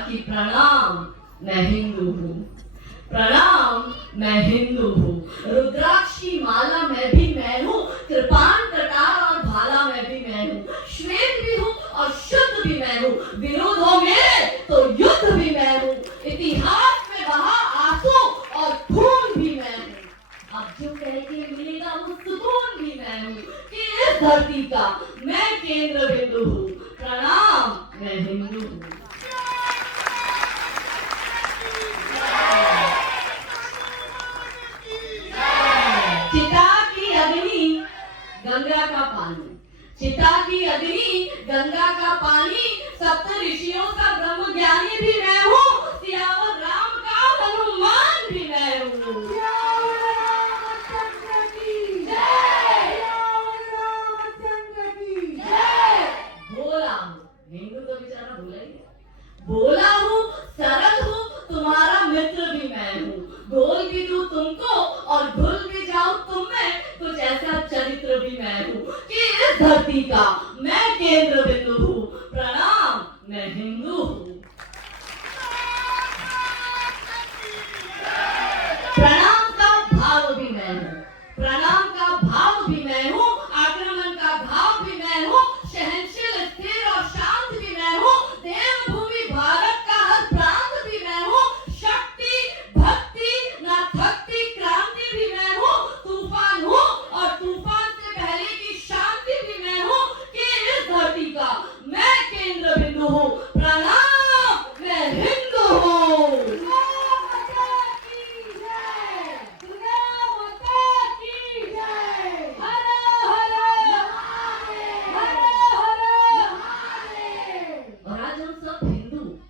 कि प्रणाम मैं हिंदू हूँ, प्रणाम मैं हिंदू हूँ। रुद्राक्ष की माला मैं भी मैं हूँ, कृपाण कटार और भाला मैं भी मैं हूँ, श्वेत भी हूँ और शुद्ध भी मैं हूँ, विरोध हो मेरे तो युद्ध भी मैं हूँ, इतिहास में बहा आंसू और खून भी मैं हूँ। अब जो कह के मिलेगा वो सुकून भी मैं हूँ कि इस धरती का मैं केंद्र बिंदु हूँ, प्रणाम मैं हिंदू हूँ। चिता की अग्नि गंगा का पानी, चिता की अग्नि गंगा का पानी, सप्त ऋषियों का ब्रह्म ज्ञानी भी मैं हूँ, सियावर राम का हनुमान भी मैं हूँ। बोला हूँ, हिंदू तो बेचारा भूला ही है। बोला हूँ, सरल हूँ, तुम्हारा मित्र भी मैं हूँ, बोल भी दूं तुमको और भूल भी जाऊं तुम में, कुछ ऐसा चरित्र भी मैं हूँ कि इस धरती का मैं केंद्र बिंदु हूँ, प्रणाम मैं हिंदू हूँ। प्रणाम का भाव भी मैं हूँ, प्रणाम का भाव भी मैं हूँ, आक्रमण का भाव भी मैं हूँ, सहनशील स्थिर और शांत भी मैं हूँ, देवभूमि भारत का हर प्रांत भी मैं हूँ, शक्ति भक्ति न थकती क्रांति भी मैं हूँ, तूफान हूँ और तूफान से पहले की शांति भी मैं हूँ कि इस धरती का मैं केंद्र बिंदु हूँ, प्रणाम मैं हिंदू हूँ।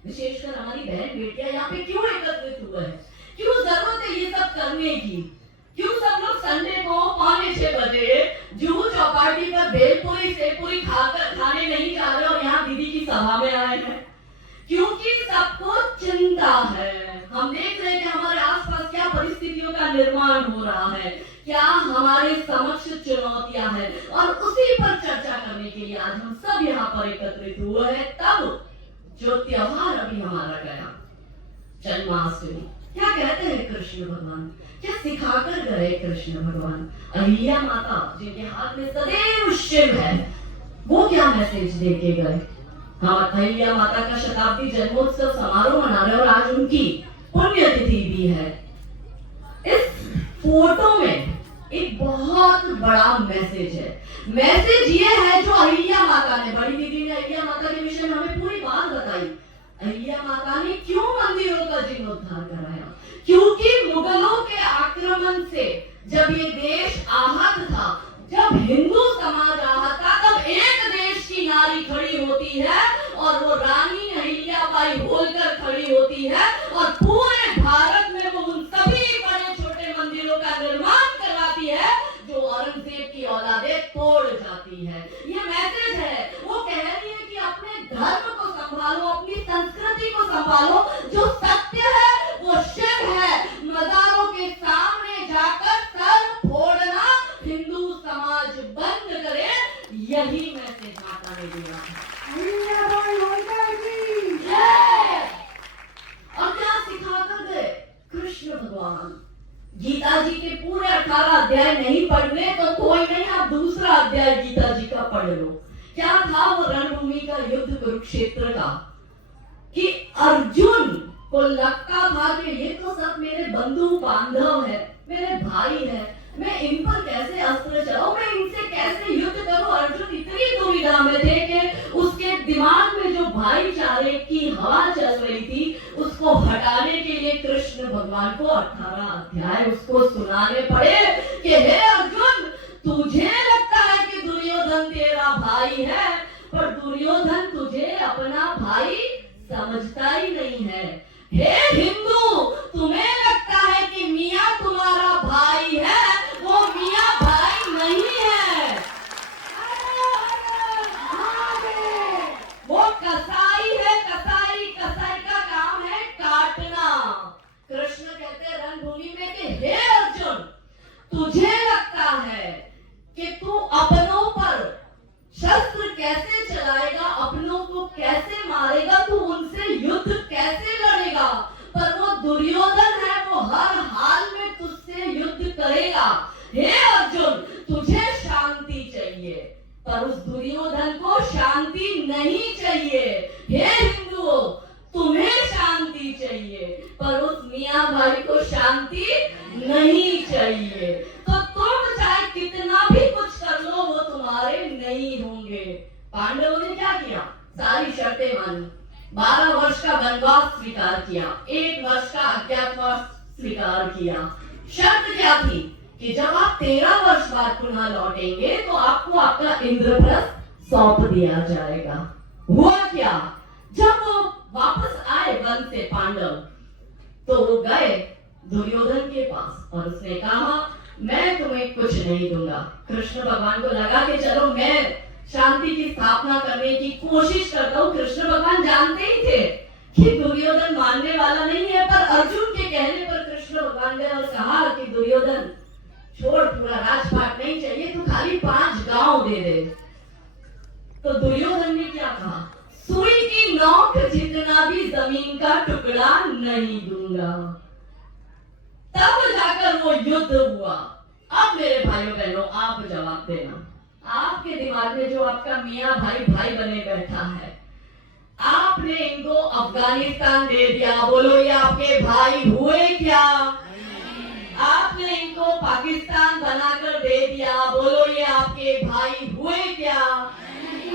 विशेषकर हमारी बहन बेटियां यहाँ पे क्यों एकत्रित हुए हैं, क्यों जरूरत है ये सब करने की, क्यों सब लोग संडे को 5:45 बजे जुहू चौपाटी पर भेलपुरी सेवपुरी खाने नहीं जा रहे और यहाँ दीदी की सभा में आए हैं? क्योंकि सबको चिंता है। हम देख रहे हैं कि हमारे आसपास क्या परिस्थितियों का निर्माण हो रहा है, क्या हमारे समक्ष चुनौतियां हैं, और उसी पर चर्चा करने के लिए आज हम सब यहाँ पर एकत्रित हुए हैं। तब जो त्योहार अभी हमारा गया जन्माष्टमी, क्या कहते हैं कृष्ण भगवान, क्या सिखाकर गए कृष्ण भगवान? अहिल्या माता जिनके हाथ में सदैव शिव है, वो क्या मैसेज दे के गए? हम अहिल्या माता का शताब्दी जन्मोत्सव समारोह मना रहे और आज उनकी पुण्यतिथि भी है। इस फोटो में एक बहुत बड़ा मैसेज है। मैसेज ये है जो अहिल्या माता ने, बड़ी दीदी ने अहिल्या माता के विषय में हमें पूरी बात बताई। अहिल्या माता ने क्यों मंदिरों का जीर्णोद्धार कराया? क्योंकि मुगलों के आक्रमण से जब ये देश आहत था, जब हिंदू समाज आहत था, तब एक देश की नारी खड़ी होती है और वो रानी अहिल्याबाई होलकर खड़ी होती है और पूरे भारत में वो उन सभी बड़े छोटे मंदिरों का निर्माण करवाती है जो औरंगजेब की औलादे तोड़ जाती है। ये मैसेज है, वो कह रही है कि अपने धर्म को संभालो, अपनी संस्कृति को संभालो, जो सत्य है वो शिव है, मजारों के सामने जाकर सर फोड़ना हिंदू समाज बंद करे, यही मैसेज माता ने दिया है। और क्या सिखाकर गए कृष्ण भगवान? गीता जी के पूरे 18 अध्याय नहीं पढ़ने तो कोई नहीं, आप दूसरा अध्याय गीता जी का पढ़ लो। क्या था वो रणभूमि का युद्ध कुरुक्षेत्र का, कि अर्जुन को लगता था कि ये तो सब मेरे बंधु बांधव है, मेरे भाई है, मैं इन पर कैसे अस्त्र चलाऊं, मैं इनसे कैसे युद्ध करूं। अर्जुन इतनी दुविधा में थे कि उसके दिमाग में जो भाईचारे की हवा चल रही थी उसको हटाने के लिए कृष्ण भगवान को 18 अध्याय उसको सुनाने पड़े कि हे अर्जुन, तुझे लगता है कि दुर्योधन तेरा भाई है, पर दुर्योधन तुझे अपना भाई समझता ही नहीं है। हे हिंदू, तुम्हें लगता है कि मियां तुम्हारा भाई है, वो मियां भाई नहीं है, वो कसाई है। कसाई का काम है काटना। कृष्ण कहते हैं रणभूमि में कि हे अर्जुन, तुझे लगता है कि तू अपनों पर शस्त्र कैसे चलाएगा, अपनों को कैसे मारेगा, तू उनसे युद्ध कैसे वर्ष का वनवास स्वीकार किया, 1 वर्ष का अज्ञातवास स्वीकार किया। शर्त क्या थी कि जब आप 13 वर्ष बाद पुनः लौटेंगे तो आपको आपका इंद्रप्रस्थ सौंप दिया जाएगा। हुआ क्या, जब वो वापस आए वन से पांडव, तो वो गए दुर्योधन के पास और उसने कहा मैं तुम्हें कुछ नहीं दूंगा। कृष्ण भगवान को लगा कि चलो मैं शांति की स्थापना करने की कोशिश करता हूँ। कृष्ण भगवान जानते ही थे कि दुर्योधन मानने वाला नहीं है, पर अर्जुन के कहने पर कृष्ण भगवान ने और कहा कि दुर्योधन छोड़, पूरा राजपाट नहीं चाहिए, तू खाली 5 गांव दे दे। तो दुर्योधन ने क्या कहा, सुई की नोक जितना भी जमीन का टुकड़ा नहीं दूंगा। तब जाकर वो युद्ध हुआ। अब मेरे भाइयों बहनों आप जवाब देना, आपके दिमाग में जो आपका मियां भाई भाई बने बैठा है, आपने इनको अफगानिस्तान दे दिया, बोलो ये आपके भाई हुए क्या? आपने इनको पाकिस्तान बनाकर दे दिया, बोलो ये आपके भाई हुए क्या?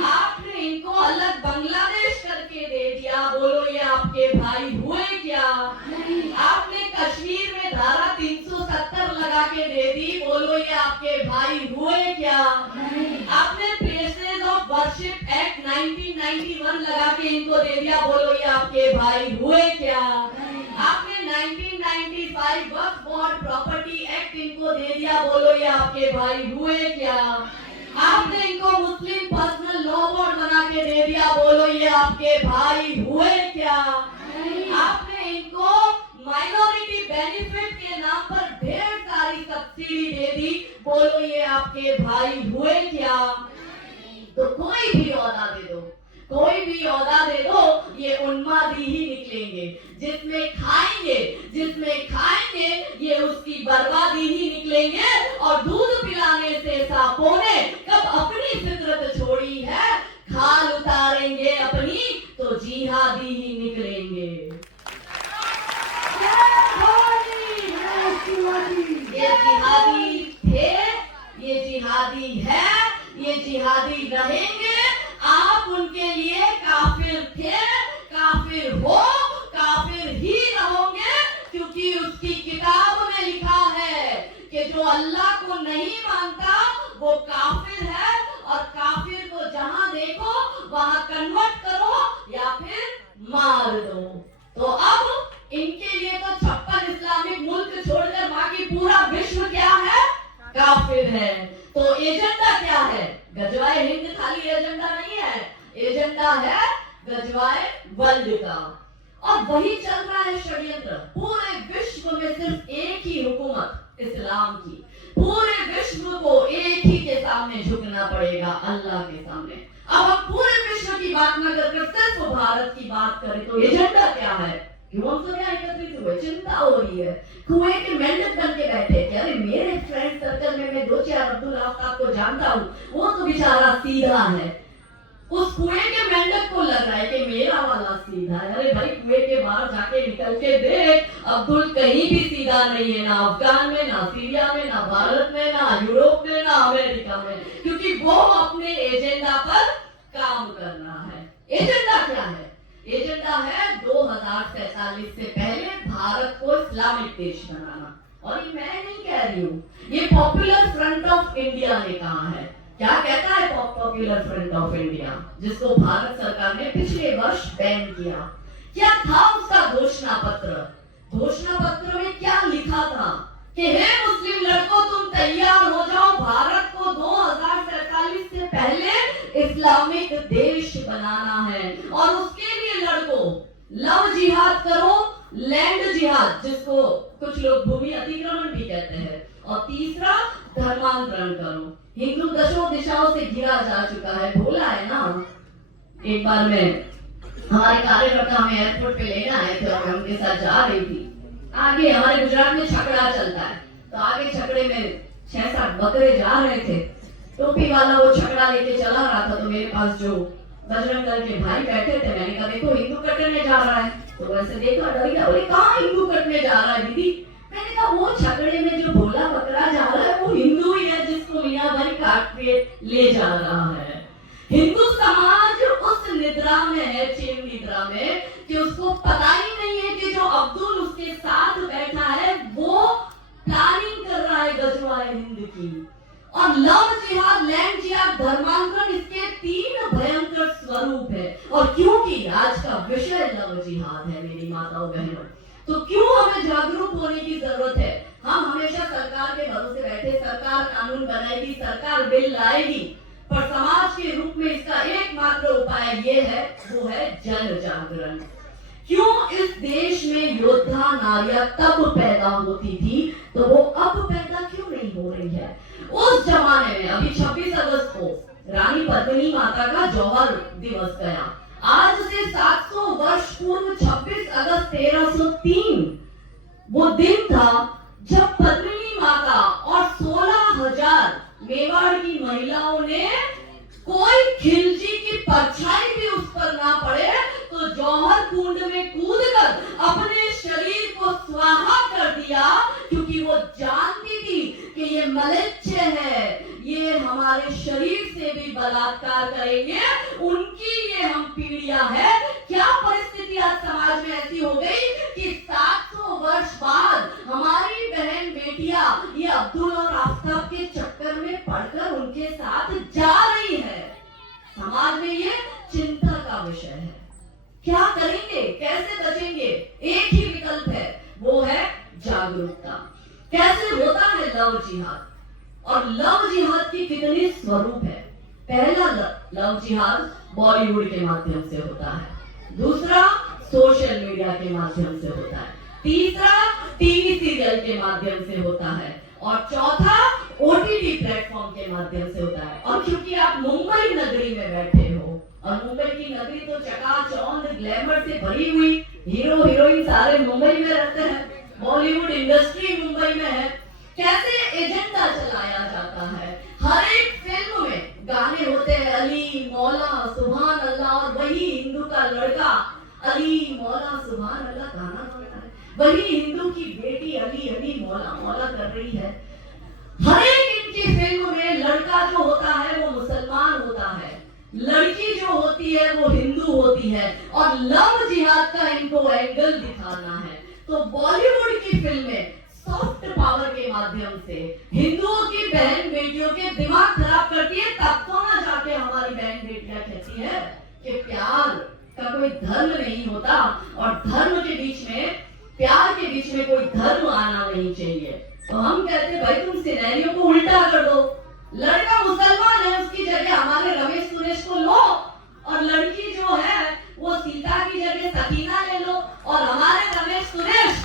आपने इनको अलग बांग्लादेश करके दे दिया, बोलो ये आपके भाई हुए क्या? आपने कश्मीर में धारा 370 लगा के दे दी, बोलो ये आपके भाई हुए क्या? आपने प्लेसेस ऑफ वर्शिप एक्ट 1991 लगा के इनको दे दिया, बोलो ये आपके भाई हुए क्या? आपने 1995 वक्फ बोर्ड प्रॉपर्टी एक्ट इनको दे दिया, बोलो ये आपके भाई हुए क्या? आपने इनको मुस्लिम पर्सनल लॉ बोर्ड बना के दे दिया, बोलो ये आपके भाई हुए क्या? आपने इनको माइनॉरिटी बेनिफिट के नाम पर ढेर सारी सब्सिडी दे दी, बोलो ये आपके भाई हुए क्या? तो कोई भी औहदा दे दो, कोई भी औहदा दे दो, ये उन्मादी ही निकलेंगे। जिसमें खाएंगे ये उसकी बर्बादी ही निकलेंगे। और दूध पिलाने से सांपों ने कब अपनी फितरत छोड़ी है, खाल उतारेंगे अपनी तो जिहादी ही निकलेंगे। ये जिहादी थे, ये जिहादी है, ये जिहादी रहेंगे। आप उनके लिए काफिर थे, काफिर हो, काफिर ही रहोगे, क्योंकि उसकी किताब में लिखा है कि जो अल्लाह को नहीं मानता वो काफिर है। और काफिर को जहां देखो वहां कन्वर्ट करो या फिर मार दो। तो अब इनके लिए तो 56 इस्लामिक मुल्क छोड़कर बाकी पूरा विश्व क्या है, काफिर है। तो एजेंडा क्या है? गजवाए हिंद खाली एजेंडा नहीं है, एजेंडा है गजवाए वर्ल्ड का। और वही चल रहा है षड्यंत्र। पूरे विश्व में सिर्फ एक ही हुकूमत इस्लाम की, पूरे विश्व को एक ही के सामने झुकना पड़ेगा, अल्लाह के सामने। अब हम पूरे विश्व की बात न करके सिर्फ भारत की बात करें तो एजेंडा क्या है? क्यों हम सब यहाँ एकत्रित हुए? चिंता हो रही है। कुएं के मेंढक बन के बैठे थे। अरे मेरे फ्रेंड सर्कल में मैं 2-4 अब्दुल आफ्ताब को जानता हूँ, वो तो बेचारा सीधा है। उस कुएं के मेंढक को लग रहा है कि मेरा वाला सीधा है। अरे भाई कुएं के बाहर जाके निकल के देख, अब्दुल कहीं भी सीधा नहीं है, ना अफगान में, ना सीरिया में, ना भारत में, ना यूरोप में, ना अमेरिका में, क्योंकि वो अपने एजेंडा पर काम कर रहा है। एजेंडा क्या है? एजेंडा है 2047 से पहले भारत को इस्लामिक देश बनाना। और ये मैं नहीं कह रही हूँ, ये पॉपुलर फ्रंट ऑफ इंडिया ने कहा है। क्या कहता है पॉपुलर फ्रंट ऑफ इंडिया, जिसको भारत सरकार ने पिछले वर्ष बैन किया? क्या था उसका घोषणा पत्र? घोषणा पत्र में क्या लिखा था कि हे मुस्लिम लड़कों तुम तैयार हो जाओ, भारत को 2047 से पहले इस्लामिक देश बनाना है। और उसके लिए लड़कों लव जिहाद करो, लैंड जिहाद जिसको कुछ लोग भूमि अतिक्रमण भी कहते हैं, और तीसरा धर्मांतरण करो। हिंदू दशों दिशाओं से घिरा जा चुका है, भूला है ना? एक बार में हमारे कार्यकर्ता हमें एयरपोर्ट पे लेने आए थे और उनके साथ जा रही थी। आगे हमारे गुजरात में छकड़ा चलता है, तो आगे छकड़े में 6-7 बकरे जा रहे थे। टोपी वाला वो छकड़ा लेके चला रहा था, तो मेरे पास जो बजरंग दल के भाई बैठे थे, मैंने कहा देखो हिंदू कटने जा रहा है। तो वैसे देखा, डर गया, बोले कहाँ हिंदू कटने जा रहा है दीदी? मैंने कहा वो छकड़े में जो भोला बकरा जा रहा है वो हिंदू ही है, जिसको मियां भाई काट के ले जा रहा है। हिंदू समाज उस निद्रा में है, चेम निद्रा में, कि उसको पता ही नहीं है कि जो अब्दुल उसके साथ बैठा है वो प्लानिंग कर रहा है गजवाए हिंद की। और लव जिहाद, लैंड जिहाद, धर्मांतरण, इसके 3 भयंकर स्वरूप है। और क्योंकि आज का विषय लव जिहाद है मेरी माताओं बहनों, तो क्यों हमें जागरूक होने की जरूरत है। हम हमेशा सरकार के भरोसे बैठे, सरकार कानून बनाएगी, सरकार बिल लाएगी, पर समाज के रूप में इसका एकमात्र उपाय ये है, वो है जन जागरण। क्यों इस देश में योद्धा नारियां तब पैदा होती थी तो वो अब पैदा क्यों नहीं हो रही है। उस जमाने में अभी 26 अगस्त को रानी पद्मिनी माता का जौहर दिवस गया। आज से 700 वर्ष पूर्व 26 अगस्त 1303 वो दिन था जब पद्मिनी माता और 16,000 मेवाड़ की महिलाओं ने, कोई खिलजी की परछाई भी उस पर ना पड़े तो जौहर कुंड में कूदकर अपने शरीर को स्वाहा कर दिया, क्योंकि वो जानती थी कि ये मलेच्छ है, ये हमारे शरीर से भी बलात्कार करेंगे, उनकी ये हम पीढ़ियां है। क्या परिस्थिति आज समाज में ऐसी हो गई कि 700 वर्ष बाद हमारी बहन बेटियां ये अब्दुल और आफ्ताब के चक्कर में पड़कर उनके साथ जा रही है। समाज में ये चिंता का विषय है। क्या करेंगे, कैसे बचेंगे? एक ही विकल्प है, वो है जागरूकता। कैसे होता है लव जिहाद, और लव जिहाद की कितने स्वरूप है। पहला लव जिहाद बॉलीवुड के माध्यम से होता है, दूसरा सोशल मीडिया के माध्यम से होता है, तीसरा टीवी सीरियल के माध्यम से होता है, और चौथा ओटीटी प्लेटफॉर्म के माध्यम से होता है। और क्योंकि आप मुंबई नगरी में बैठे हो, और मुंबई की नगरी तो चकाचौंध ग्लैमर से भरी हुई, हीरो हीरोइन सारे मुंबई में रहते हैं, बॉलीवुड इंडस्ट्री मुंबई में है। कैसे एजेंडा चलाया जाता है, हर एक फिल्म में गाने होते हैं, अली मौला सुभान अल्लाह, और वही हिंदू का लड़का अली मौला सुभान अल्लाह गाना गा रहा है, वही हिंदू की बेटी अली अली मौला मौला कर रही है। हर एक इनकी फिल्म में लड़का जो होता है वो मुसलमान होता है, लड़की जो होती है वो हिंदू होती है, और लव जिहाद का इनको एंगल दिखाना है। तो बॉलीवुड की फिल्में सॉफ्ट पावर के माध्यम से हिंदुओं की बहन बेटियों के दिमाग खराब करती है। तब तो ना जाके हमारी बहन बेटियां कहती है कि प्यार का कोई धर्म नहीं होता, और धर्म के बीच में, प्यार के बीच में कोई धर्म आना नहीं चाहिए। तो हम कहते भाई तुम सिनेरियो को उल्टा कर दो, लड़का मुसलमान है उसकी जगह हमारे रमेश सुरेश को लो, और लड़की जो है वो सीता की जगह सकीना ले लो, और हमारे रमेश सुरेश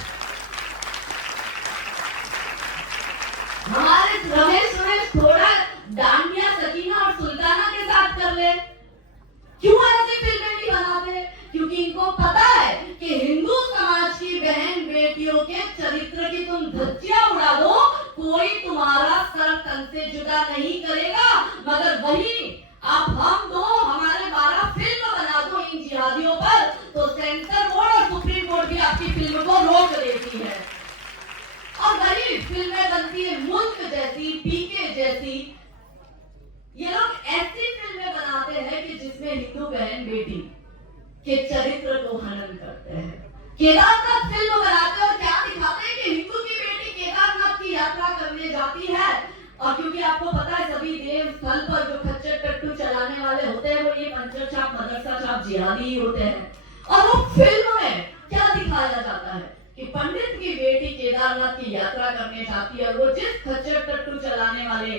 थोड़ा डांडिया सकीना और सुल्ताना के साथ कर ले। क्यों ऐसी फिल्में नहीं बनाते? क्योंकि इनको पता है कि हिंदू समाज की बहन बेटियों के चरित्र की तुम धज्जियां उड़ा दो, कोई तुम्हारा सर तन से जुदा नहीं करेगा, मगर वही आप हम दो हमारे 12 फिल्म बना दो इन जिहादियों पर, तो सेंसर बोर्ड और सुप्रीम कोर्ट भी आपकी फिल्म को रोक देती है। और वही फिल्में बनती है मुल्क जैसी, पीके जैसी। ये लोग ऐसी फिल्में बनाते हैं कि जिसमें हिंदू बहन बेटी के चरित्र को हनन करते हैं। केदारनाथ फिल्म बनाते हैं और क्या दिखाते हैं कि हिंदू की बेटी केदारनाथ की यात्रा करने जाती है, और क्योंकि आपको पता है सभी देव स्थल पर जो खच्चर टट्टू चलाने वाले होते हैं वो ये पंचर छाप मदरसा छाप जिहादी ही होते हैं। और वो फिल्म में क्या दिखाया जाता है कि पंडित की बेटी केदारनाथ की यात्रा करने जाती है, और वो जिस खच्चर टट्टू चलाने वाले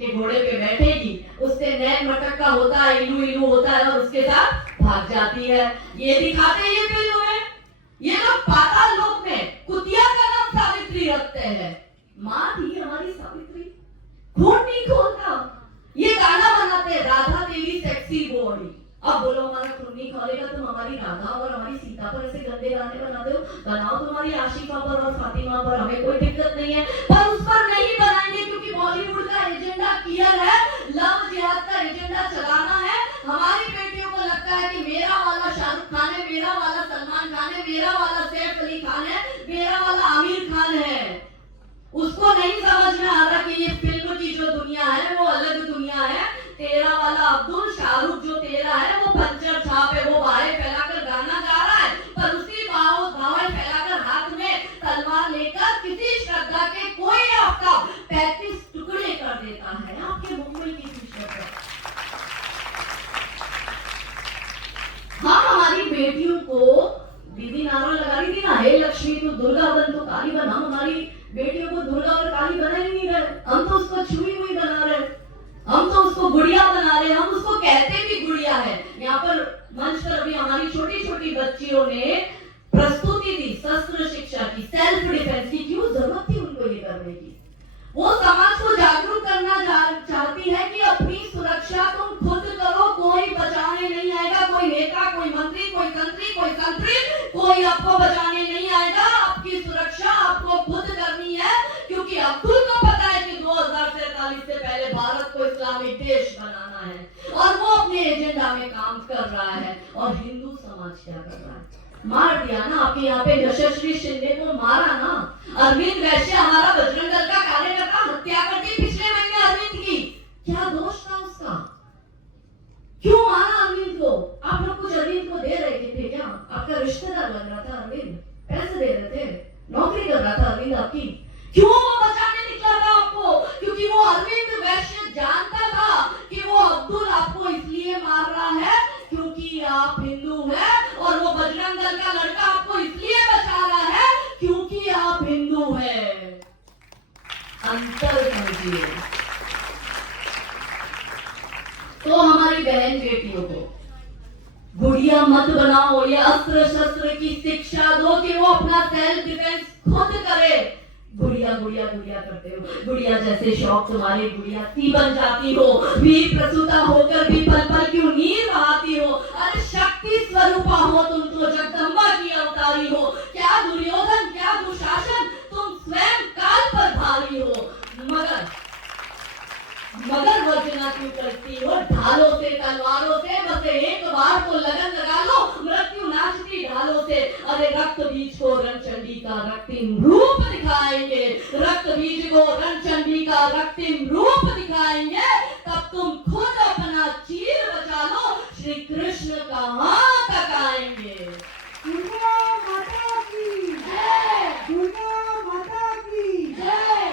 के घोड़े पे बैठेगी उससे नैन मटक्का होता है, इलू इलू होता है, और उसके साथ भाग जाती है। ये दिखाते हैं ये फिल्म में। ये लोग पाताल लोक में कुतिया का नाम सावित्री रखते हैं। माँ थी हमारी सावित्री, खून नहीं खोलता। ये गाना बनाते हैं राधा देवी सेक्सी बॉडी। अब बोलो हमारा खून नहीं खोलेगा, तुम हमारी राधा और हमारी सीता पर ऐसे गंदे गाने बनाते हो, बनाओ तुम्हारी आशिका पर और फातिमा पर, हमें कोई दिक्कत नहीं है, पर उस पर नहीं बनाएंगे क्योंकि बॉलीवुड का एजेंडा क्लियर है, लव जिहाद का एजेंडा चलाना है। हमारी बेटियों को लगता है कि मेरा वाला शाहरुख खान है, मेरा वाला सलमान खान है, मेरा वाला सैफ अली खान है, मेरा वाला आमिर खान है। उसको नहीं समझ में आ रहा कि ये फिल्म की जो दुनिया है वो अलग दुनिया है। तेरा वाला अब्दुल, शाहरुख जो तेरा है वो पंचर छाप है, वो बाहें फैलाकर गाना गा रहा है, पर उसी बाहें फैलाकर हाथ में तलवार लेकर किसी श्रद्धा के कोई आपका 35 टुकड़े कर देता है। आपके मुंह में किसी श्रद्धा। हाँ, हमारी बेटियों को दीदी नारा लगा रही थी ना, हे लक्ष्मी तू दुर्गा बन तो काली बन। हम हमारी बेटियों को दुर्गा और काली बना ही नहीं रहे, हम तो उसको छुई हुई बना रहे, हम तो उसको गुड़िया बना रहे, हम उसको कहते भी गुड़िया है। यहाँ पर मंच पर अभी हमारी छोटी छोटी बच्चियों ने प्रस्तुति दी शस्त्र शिक्षा की, सेल्फ डिफेंस की। क्यों जरूरत थी उनको ये करने की? वो समाज को जागरूक करना चाहती है कि अपनी सुरक्षा तुम खुद करो, कोई बचाने नहीं आएगा, कोई नेता, कोई मंत्री, कोई तंत्री, कोई संतरी, कोई आपको बचाने नहीं आएगा। आपकी सुरक्षा आपको खुद करनी है, क्योंकि अब्दुल को पता है कि 2047 से पहले भारत को इस्लामिक देश बनाना है और वो अपने एजेंडा में काम कर रहा है। और हिंदू समाज क्या कर रहा है? मार दिया ना, आपके यहाँ पे यशस्वी शिंदे को मारा ना, अरविंद वैश्य हमारा बजरंग दल का कार्यकर्ता हत्या कर दी पिछले महीने अरविंद की। क्या दोष था उसका? क्यों मारा अरविंद को? आप लोग कुछ अरविंद को दे रहे थे क्या? आपका रिश्तेदार लग रहा था अरविंद, पैसे दे रहे थे, नौकरी कर रहा था अरविंद आपकी। क्यों वो बचाने निकला था आपको? क्योंकि वो अरविंद वैश्य जानता था कि वो अब्दुल आपको इसलिए मार रहा है क्योंकि आप हिंदू हैं, और वो बजरंग दल का लड़का आपको इसलिए बचा रहा है क्योंकि आप हिंदू हैं। अंतर समझिए। तो हमारी बहन बेटियों को गुड़िया मत बनाओ, ये अस्त्र शस्त्र की शिक्षा दो कि वो अपना सेल्फ डिफेंस खुद करे। गुड़िया गुड़िया गुड़िया करते हो, गुड़िया जैसे शौक तुम्हारे गुड़िया सी बन जाती हो, वीर प्रसूता होकर भी पल पल क्यों नीर बहाती हो। अरे शक्ति स्वरूपा हो तुम तो, जगदम्बा की अवतारी हो। क्या दुर्योधन, क्या दुशासन, तुम स्वयं काल पर भारी हो। मगर वर्जना क्यों करती हो ढालों से, तलवारों से? बस एक बार तो लगन लगा लो, मृत्यु नाचती ढालों से। अरे रक्त बीज को रणचंडी का रक्तिम रूप दिखाएंगे, रक्त बीज को रणचंडी का रक्तिम रूप दिखाएंगे, तब तुम खुद अपना चीर बचा लो, श्री कृष्ण कहाँ तक आएंगे। दुर्गा माता की जय, दुर्गा माता की जय।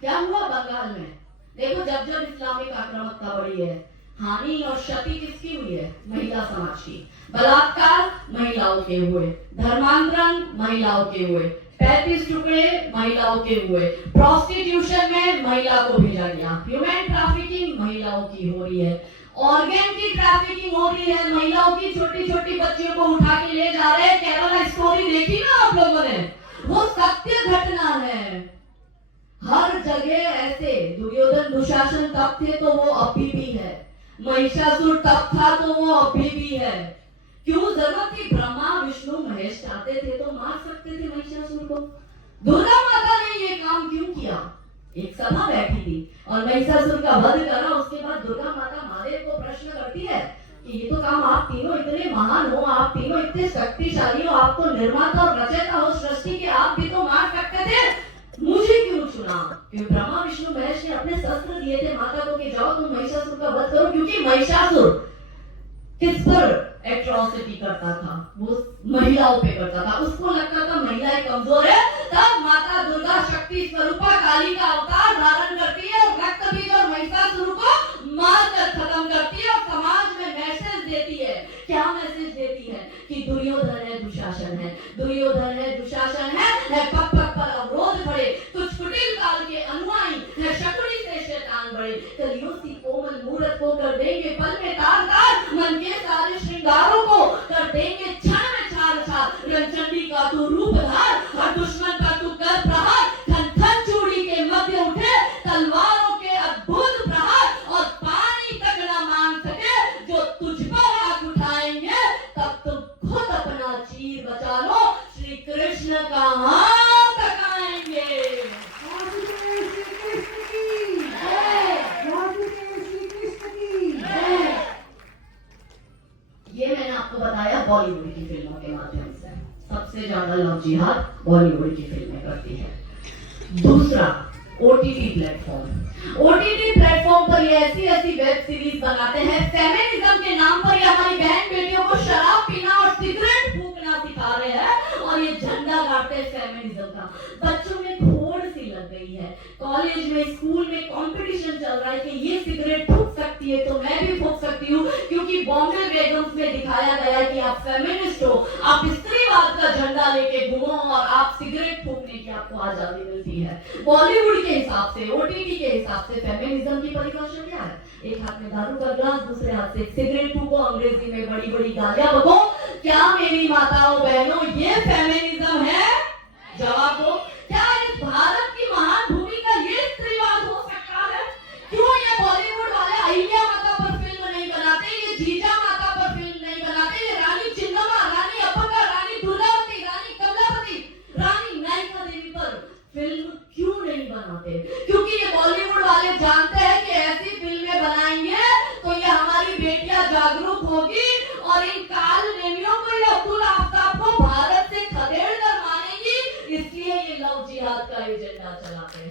क्या हुआ बंगाल में? देखो, जब जब इस्लामिक आक्रामकता बढ़ी है, हानि और क्षति किसकी हुई है? महिला समाज की। बलात्कार महिलाओं के हुए, धर्मांतरण महिलाओं के हुए, 35 टुकड़े महिलाओं के हुए, प्रोस्टिट्यूशन में महिला को भेजा गया, ह्यूमन ट्रैफिकिंग महिलाओं की हो रही है, ऑर्गन की ट्रैफिकिंग हो रही है, महिलाओं की छोटी छोटी बच्चियों को उठा के ले जा रहे हैं। केरला स्टोरी देखी ना आप लोगों ने? वो सत्य घटना है। हर जगह ऐसे दुर्योधन दुशासन तब थे तो वो अभी भी है, महिषासुर तब था तो वो अभी भी है। क्यों जरूरत थी? ब्रह्मा विष्णु महेश चाहते थे तो मार सकते थे महिषासुर को। दुर्गा माता ने ये काम क्यों किया? एक सभा बैठी थी और महिषासुर का वध करा, उसके बाद दुर्गा माता महादेव को प्रश्न करती है कि ये तो काम आप तीनों इतने महान हो, आप तीनों इतने शक्तिशाली हो, आप तो निर्माता और रचयिता हो सृष्टि के, आप भी तो मार सकते थे, मुझे क्यों चुना? क्योंकि ब्रह्मा विष्णु महेश ने अपने शस्त्र दिए थे माता को कि जाओ तुम महिषासुर का वध करो। क्योंकि महिषासुर किस पर एट्रोसिटी करता था? वो महिलाओं पे करता था। उसको लगता था महिलाएं कमजोर है, तब माता दुर्गा शक्ति स्वरूपा काली का अवतार धारण करती है और रक्त बीज और महिषासुर को मारकर खत्म करती है और समाज में मैसेज देती है। क्या मैसेज देती है? कि दुर्योधन है, दुशासन है, दुर्योधन है, दुशासन है पग पग पर अवरोध खड़े, कुछ कुटिल काल के अनुयायी है, शकुनी से शैतान बड़े, कलियों सी कोमल मूरत को कर देंगे पल में तार तार, मन के सारे श्रृंगारों को कर देंगे क्षण में छार छार। रणचंडी का तू रूप धार, हर दुश्मन का तू कर प्रहार, खन खन चूड़ी के मध्य उठे तलवारों के अद्भुत प्रहार, और पानी तक न मान सके जो तुझ पर हाथ उठाएंगे, तब तुम खुद अपना चीर बचा लो, श्री कृष्ण कहाँ तक आएंगे। ये मैंने आपको बताया बॉलीवुड की फिल्मों के माध्यम से। सबसे ज्यादा लव जिहाद बॉलीवुड की फिल्में करती है। दूसरा, ओटीटी प्लेटफॉर्म पर ये ऐसी ऐसी वेब सीरीज बनाते हैं, फेमिनिज्म के नाम पर ये हमारी बहन बेटियों को शराब पीना और सिगरेट फूकना सिखा रहे हैं और ये झंडा गाड़ते हैं फेमिनिज्म का। बच्चों में घोर सी लग गई है, कॉलेज में स्कूल में कंपटीशन चल रहा है कि ये सिगरेट फूक सकती है तो मैं भी फूक सकती हूँ, क्योंकि बॉम्बे बेगम्स में दिखाया गया कि आप फेमिनिस्ट हो, आप स्त्रीवाद का झंडा लेके घूमो और आप सिगरेट फूकने की आपको आजादी मिलती है। बॉलीवुड के हिसाब से, ओटीटी के हिसाब से फेमिनिज्म की परिभाषा क्या है? एक हाथ में दारू का ग्लास, दूसरे हाथ से सिगरेट फूको, अंग्रेजी में बड़ी बड़ी गालियां बको। क्या मेरी माताओं बहनों ये फेमिनिज्म है? जवाब दो। क्या इस भारत की महान भूमि का ये स्त्रीवाद हो सकता है? क्यों ये बॉलीवुड वाले अहिल्या माता पर फिल्म नहीं बनाते, ये जीजा माता पर फिल्म नहीं बनाते, ये रानी चिन्नम्मा, रानी अप्पका, रानी दुर्गावती, रानी कमलावती, रानी नायिका देवी पर फिल्म क्यों नहीं बनाते? क्योंकि ये बॉलीवुड वाले जानते हैं कि ऐसी फिल्में बनाएंगे तो ये हमारी बेटियां जागरूक होगी और इन काल नेमियों को, ये अब्दुल आफ्ताब को भारत से खदेड़ कर मारेंगी, इसलिए ये लव जिहाद का एजेंडा चलाते हैं।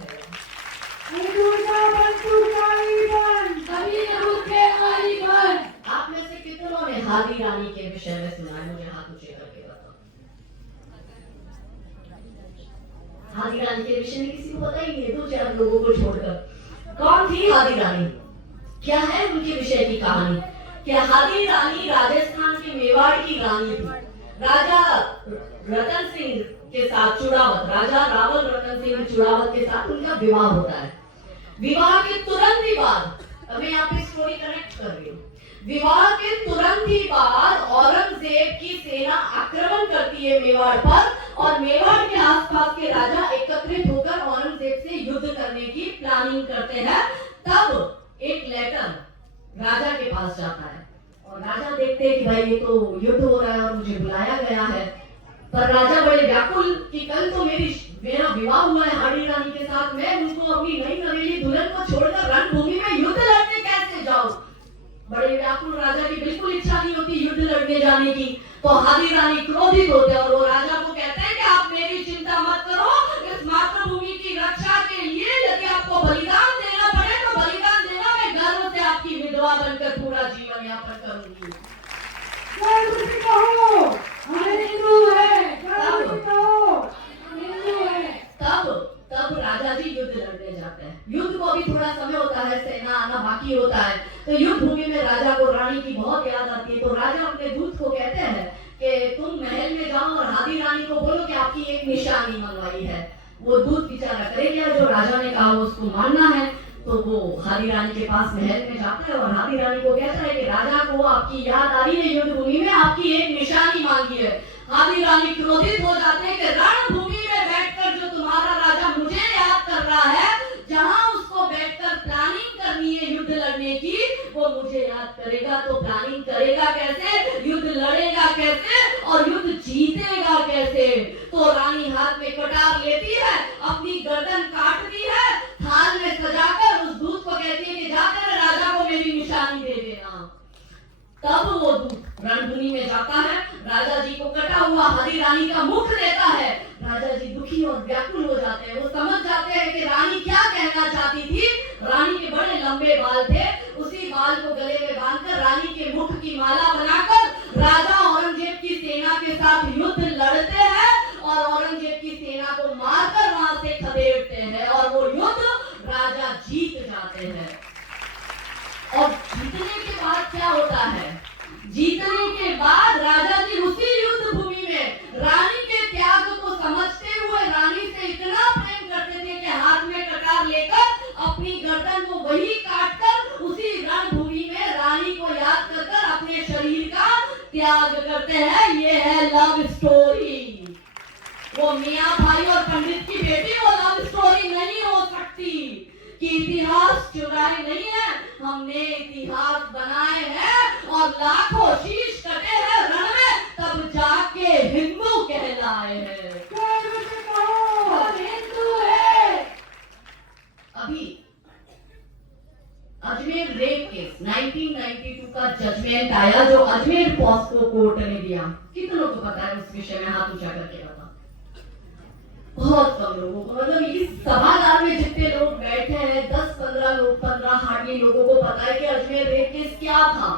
आप में से कितनों ने हादी रानी के विषय में सुना है? मुझे हाथ ऊंचे करके बताओ। हादी रानी के विषय में किसी को पता ही नहीं है, 2-4 लोगों को छोड़कर। कौन थी हादी रानी? क्या है उनके विषय की कहानी? क्या हादी रानी राजस्थान के मेवाड़ की रानी थी। राजा रतन सिंह के साथ चुड़ावत, राजा रावल रतन सिंह चुड़ावत के साथ उनका विवाह होता है। विवाह के तुरंत ही बाद, अब मैं यहाँ पे स्टोरी कनेक्ट कर रही हूँ, विवाह के तुरंत ही बाद औरंगजेब की सेना आक्रमण करती है मेवाड़ पर और मेवाड़ के आसपास के राजा एकत्रित होकर औरंगजेब से युद्ध करने की प्लानिंग करते हैं। तब एक लेटर राजा के पास जाता है और राजा देखते हैं कि भाई ये तो युद्ध हो रहा है और मुझे बुलाया गया है, पर राजा बड़े व्याकुल कि कल तो मेरा विवाह हुआ है हादी रानी के साथ, मैं उनको अपनी नई नवेली दुल्हन को छोड़कर रणभूमि में युद्ध लड़ने कैसे जाऊं? बड़े व्याकुल राजा की बिल्कुल इच्छा नहीं होती युद्ध लड़ने जाने की। तो हादी रानी क्रोधित होते हैं और वो राजा को कहते हैं कि आप मेरी चिंता मत करो, इस मातृभूमि की रक्षा के लिए यदि आपको बलिदान देना पड़े तो बलिदान देना, मैं गर्व से आपकी विधवा बनकर पूरा जीवन यापन करूंगी। तब राजा जी युद्ध लड़ने जाते हैं। युद्ध को अभी थोड़ा समय होता है, सेना आना बाकी होता है, तो युद्ध भूमि में राजा को रानी की बहुत याद आती है। तो राजा अपने दूत को कहते हैं कि तुम महल में जाओ और हादी रानी को बोलो कि आपकी एक निशानी मंगवाई है। वो दूत बेचारा करेगा, जो राजा ने कहा उसको मानना है। तो वो हादी रानी के पास महल में जाता है और हादी रानी को कहता है कि राजा को आपकी याद आ रही है युद्ध भूमि में, आपकी एक निशानी मांगी है। हादी रानी क्रोधित हो जाते हैं कि रणभूमि में बैठकर जो तुम्हारा राजा मुझे याद कर रहा है, जहां उसको बैठकर प्लानिंग करनी है युद्ध लड़ने की, वो मुझे याद करेगा तो प्लानिंग करेगा कैसे, युद्ध लड़ेगा कैसे और युद्ध जीतेगा कैसे? तो रानी हाथ में कटार लेती है, अपनी गर्दन काटती है, थाल में सजाकर उस दूत को कहती है कि जाकर राजा को मेरी निशानी दे देना। तब वो दूत रणभूमि में जाता है, राजा जी को कटा हुआ हादी रानी का मुख देता है। राजा जी दुखी और व्याकुल हो जाते हैं, वो समझ जाते हैं कि रानी क्या कहना चाहती थी। रानी के बड़े लंबे बाल थे, उसी बाल को गले में बांधकर रानी के मुख की माला बनाकर राजा औरंगजेब की सेना के साथ युद्ध लड़ते हैं और औरंगजेब की सेना को मारकर वहां से खदेड़ते हैं और वो युद्ध राजा जीत जाते हैं। और जीतने के बाद क्या होता है? जीतने के बाद राजा जी उसी युद्ध भूमि में रानी के त्याग को समझते हुए रानी से इतना प्रेम करते थे कि हाथ में कटार लेकर अपनी गर्दन को वही काटकर उसी रणभूमि में रानी को याद कर अपने शरीर का त्याग करते हैं। ये है लव स्टोरी। वो मियाँ भाई और पंडित की बेटी वो लव स्टोरी नहीं हो सकती कि इतिहास चुराए नहीं है, हमने इतिहास बनाए हैं और लाखों शीश कटे हैं रण में, तब जाके हिंदू कहलाए हैं। हिंदू है। अभी अजमेर रेप केस 1992 का जजमेंट आया जो अजमेर पॉस्को कोर्ट ने दिया। कितनों को पता है उस विषय में? हाथ ऊंचा करके बता। बहुत कम लोगों को, मतलब इस सभागार में जितने लोग बैठे हैं 10-15 लोग, 15 हार्डली लोगों को पता है कि अजमेर रेप केस क्या था।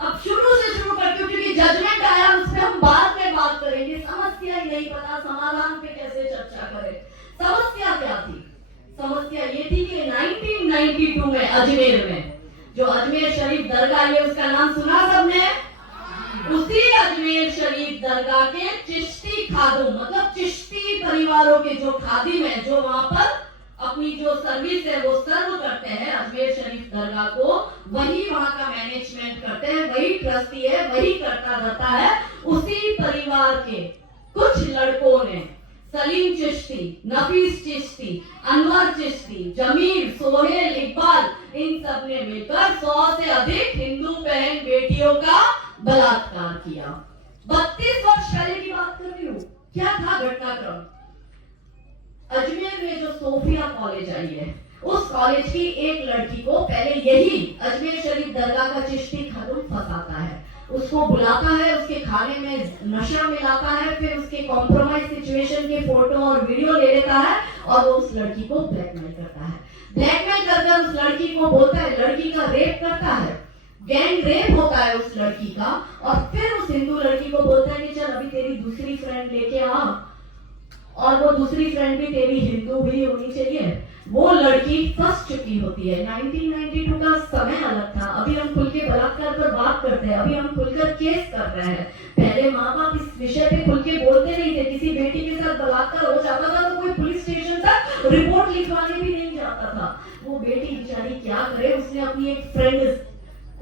अब शुरू से शुरू करती हूँ क्योंकि जजमेंट आया, उस पर हम बाद में बात करेंगे। समस्या ही नहीं पता, समाधान पे कैसे चर्चा करें। समस्या क्या थी? समस्या ये थी कि 1992 में अजमेर में जो अजमेर शरीफ दरगाह, ये उसका नाम सुना सबने? उसी अजमेर शरीफ दरगाह के चिश्ती खादुम, मतलब चिश्ती परिवारों के जो खादिम है, जो वहां पर अपनी जो सर्विस है वो सर्व करते हैं अजमेर शरीफ दरगाह को, वही वहां का मैनेजमेंट करते हैं, वही ट्रस्टी है, वही करता रहता है। उसी परिवार के कुछ लड़कों ने सलीम चिश्ती, नफीस चिश्ती, अनवर चिश्ती, जमीर, सोहेल, इकबाल, इन सब ने मिलकर 100 से अधिक हिंदू बहन बेटियों का बलात्कार किया। 32 वर्ष पहले की बात कर रही हूँ। क्या था घटनाक्रम? अजमेर में जो सोफिया कॉलेज आई है, उस कॉलेज की एक लड़की को पहले यही अजमेर शरीफ दरगाह का चिश्ती खादुम फंसाता है, उसको बुलाता है, उसके खाने में नशा मिलाता है, फिर उसके कॉम्प्रोमाइज सिचुएशन के फोटो और वीडियो ले लेता है और वो उस लड़की को ब्लैकमेल करता है। ब्लैकमेल करकर उस लड़की को बोलता है, लड़की का रेप करता है, गैंग रेप होता है उस लड़की का, और फिर उस हिंदू लड़की को बोलता है कि चल अभी तेरी दूसरी फ्रेंड लेके आ, और वो दूसरी फ्रेंड भी तेरी हिंदू भी होनी चाहिए। वो लड़की फंस चुकी होती है। 1992 का समय अलग था। अभी हम खुल के बलात्कार पर बात करते हैं, अभी हम खुलकर केस कर रहे हैं। पहले माँ बाप इस विषय पे खुल के बोलते नहीं थे। किसी बेटी के साथ बलात्कार हो जाता था तो कोई पुलिस स्टेशन तक रिपोर्ट लिखवाने भी नहीं जाता था। वो बेटी बेचारी क्या करे, उसने अपनी एक फ्रेंड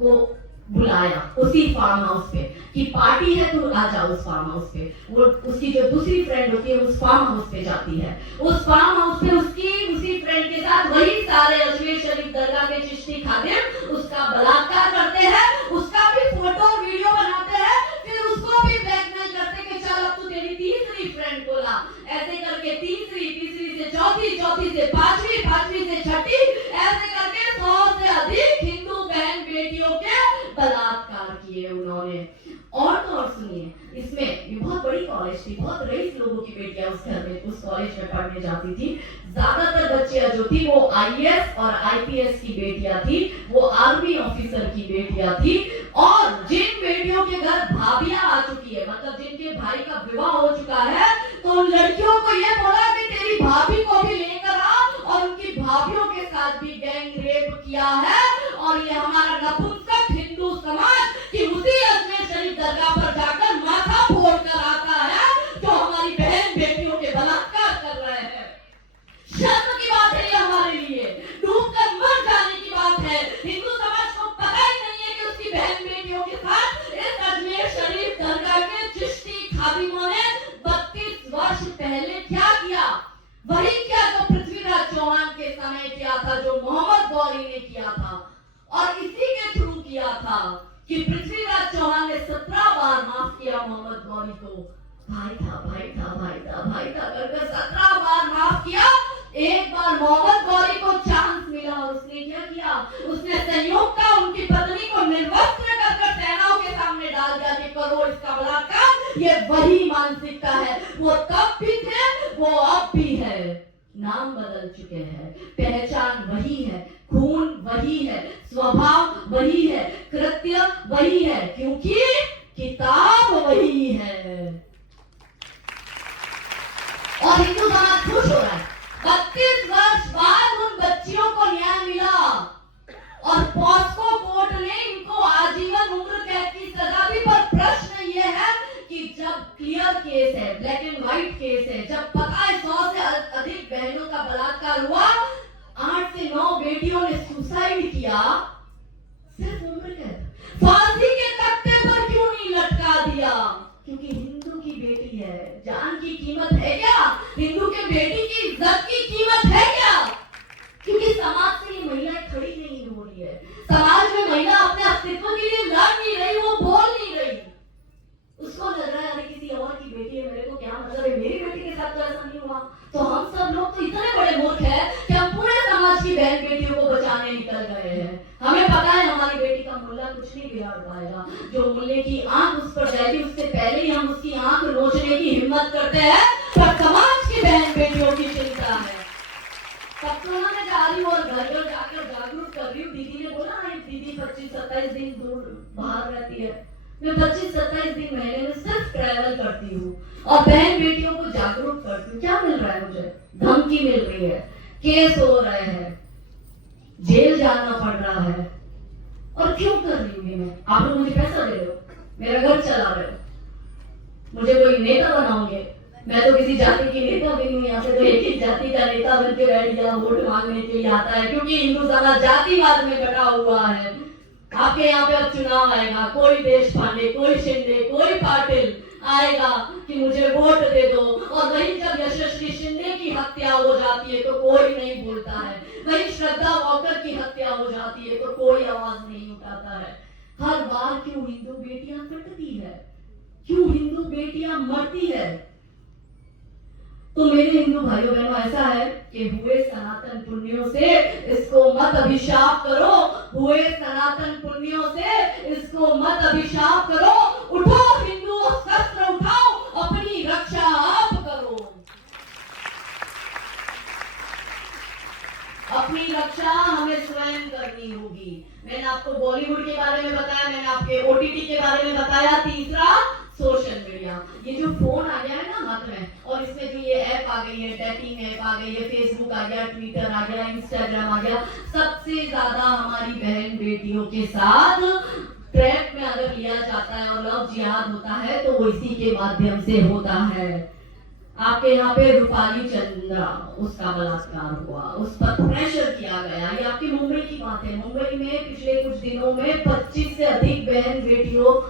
को बुलाया उसी फार्म हाउस पे कि पार्टी है, तू आ जा उस फार्म हाउस पे। वो उसकी जो दूसरी फ्रेंड होती है उस फार्म हाउस पे जाती है। उस फार्म हाउस पे उसकी उसी फ्रेंड के साथ वही सारे अजमेर शरीफ दरगाह के चिश्ती खादिम उसका बलात्कार करते हैं, उसका भी फोटो वीडियो बनाते हैं, फिर उसको भी ब्लैकमेल करते कि चल अब तू तेरी तीसरी फ्रेंड को ला। ऐसे करके तीसरी से चौथी, चौथी से पांचवी, पांचवी से छठी, ऐसे करके 100 से अधिक हिंदू बहन बेटियों के बलात्कार किए उन्होंने। और तो और सुनिए, इसमें ये बहुत बड़ी कॉलेज थी, बहुत रईस लोगों की बेटियां उस घर में, उस कॉलेज में पढ़ने जाती थी। ज्यादातर बच्चियां जो थी वो आईएएस और आईपीएस की बेटियां थी, वो आर्मी ऑफिसर की बेटियां थी। और जिन बेटियों के घर भाभियां आ चुकी है, मतलब जिनके भाई का विवाह हो चुका है, तो उन लड़कियों को ये बोला कि तेरी भाभी को भी लेकर आ, और उनकी भाभियों के साथ भी गैंग रेप किया है। और ये हमारा नपुंसक हिंदू समाज कि उसी अजमेर शरीफ दरगाह पर जाकर माथा फोड़ कर आता है जो हमारी बहन बेटियों के बलात्कार कर रहे हैं। शर्म की बात है ये हमारे लिए, डूबकर मर जाने की बात है। हिंदू समाज को पता ही नहीं है कि उसकी बहन बेटियों के साथ इस अजमेर शरीफ दरगाह के चिश्ती खादिमों ने 32 वर्ष पहले क्या किया, वही क्या जो पृथ्वीराज चौहान के समय किया था, जो मोहम्मद गौरी ने किया था। और इसी के थ्रू किया था कि पृथ्वीराज चौहान ने 17 बार माफ किया मोहम्मद गौरी को। भाई था कर 17 बार माफ किया। एक बार मोहम्मद गौरी को चांस मिला और उसने क्या किया, उसने संयोग का उनकी पत्नी को निर्वस्त्र कर सेनाओं के सामने डाल दिया कि करो इसका बलात्कार। ये वही मानसिकता है, वो तब भी थे, वो अब भी है। नाम बदल चुके हैं, पहचान वही है, खून वही है, स्वभाव वही है, कृत्य वही है, क्योंकि किताब वही है। और हिंदू समाज खुश हो रहा है। 32 वर्ष बाद उन बच्चियों को न्याय मिला और पॉस्को कोर्ट ने इनको आजीवन उम्र कैद की सजा दी। पर प्रश्न ये है कि जब क्लियर केस है, ब्लैक एंड व्हाइट केस है, जब पता है 100 से अधिक बहनों का बलात्कार हुआ, 8 से 9 बेटियों ने सुसाइड किया, सिर्फ उम्र कैद। फांसी के तख्ते पर क्यों नहीं लटका दिया? क्योंकि हिंदू की बेटी है, जान की कीमत है क्या? हिंदू के बेटी की इज्जत की कीमत है क्या? क्योंकि समाज से ये महिलाएं खड़ी नहीं हो रही है। समाज में महिला अपने अस्तित्व के लिए लड़ नहीं रही, वो बोल नहीं रही। उसको लग रहा है अरे किसी और की बेटी है, मेरे को क्या मतलब है, मेरी बेटी के साथ तो ऐसा नहीं हुआ। तो हम सब लोग तो इतने बड़े मूर्ख हैं कि हम पूरे समाज की बहन बेटियों को बचाने निकल गए हैं। हमें पता है हमारी बेटी का मुल्ला कुछ नहीं बिगाड़ पाएगा। जो मुल्ले की आंख उस पर जाएगी, उससे पहले ही हम उसकी आंख नोचने की हिम्मत करते हैं। पर समाज की बहन बेटी 27 दिन दूर बाहर रहती है, मैं 25-27 दिन महीने में सिर्फ ट्रैवल करती हूँ और बहन बेटियों को जागरूक करती हूँ। क्या मिल रहा है मुझे? धमकी मिल रही है, केस हो रहे हैं, जेल जाना पड़ रहा है। और क्यों कर रही हूँ ये मैं? आप लोग मुझे पैसा दे रहे हो, मेरा घर चला रहे हो, मुझे कोई नेता बनाओगे? मैं तो किसी जाति की नेता भी नहीं, यहाँ पे तो एक ही जाति का नेता बन के बैठ गया, वोट मांगने के लिए आता है, क्योंकि हिंदू समाज जातिवाद में बटा हुआ है। आपके यहाँ पे अब चुनाव आएगा, कोई देश पांडे, कोई शिंदे, कोई पाटिल आएगा कि मुझे वोट दे दो, और वही जब यशस्वी शिंदे की हत्या हो जाती है तो कोई नहीं बोलता है, वही श्रद्धा वॉकर की हत्या हो जाती है तो कोई आवाज नहीं उठाता है। हर बार क्यों हिंदू बेटियां कटती है, क्यों हिंदू बेटियां मरती है? तो मेरे हिंदू भाइयों बहनों, ऐसा है कि हुए सनातन पुण्यों से इसको मत अभिशाप करो, हुए सनातन पुण्यों से इसको मत अभिशाप करो। उठो हिंदुओं, शस्त्र उठाओ, अपनी रक्षा आप करो, अपनी रक्षा हमें स्वयं करनी होगी। मैंने आपको बॉलीवुड के बारे में बताया, मैंने आपके ओटीटी के बारे में बताया। तीसरा, सोशल मीडिया। ये जो फोन आ गया है ना हाथ में, और इसमें जो ये ऐप आ गई है, डेटिंग ऐप आ गई है, फेसबुक आ गया, ट्विटर आ गया, इंस्टाग्राम आ गया, सबसे ज्यादा हमारी बहन बेटियों के साथ ट्रैप में अगर लिया जाता है और लव जिहाद होता है तो वो इसी के माध्यम से होता है। आपके यहाँ पे रूपाली चंद्रा, उसका बलात्कार हुआ, उस पर प्रेशर किया गया। ये आपकी मुंबई की बात है। मुंबई में पिछले कुछ दिनों में 25 से अधिक बहन बेटियों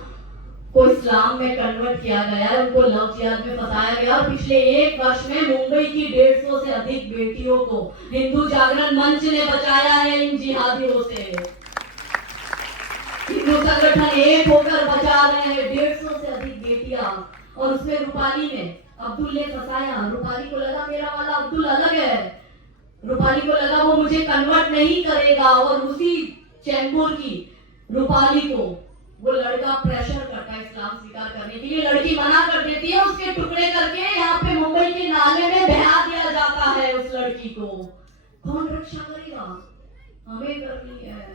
को इस्लाम में कन्वर्ट किया गया, उनको लव जिहाद में फंसाया गया। और पिछले 1 वर्ष में मुंबई की 150 से अधिक बेटियों को हिंदू जागरण मंच ने बचाया है इन जिहादियों से। हिंदू संगठन एक होकर बचा रहे हैं 150 से अधिक बेटियां। और उसमें रूपाली ने, अब्दुल ने फंसाया। रूपाली को लगा मेरा वाला अब्दुल अलग है, रूपाली को लगा वो मुझे कन्वर्ट नहीं करेगा, और उसी चैम्बूर की रूपाली को वो लड़का प्रेशर करता है इस्लाम स्वीकार करने के लिए। लड़की मना कर देती है, उसके टुकड़े करके यहाँ पे मुंबई के नाले में बहा दिया जाता है उस लड़की को। कौन रक्षा करेगा? हमें करनी है।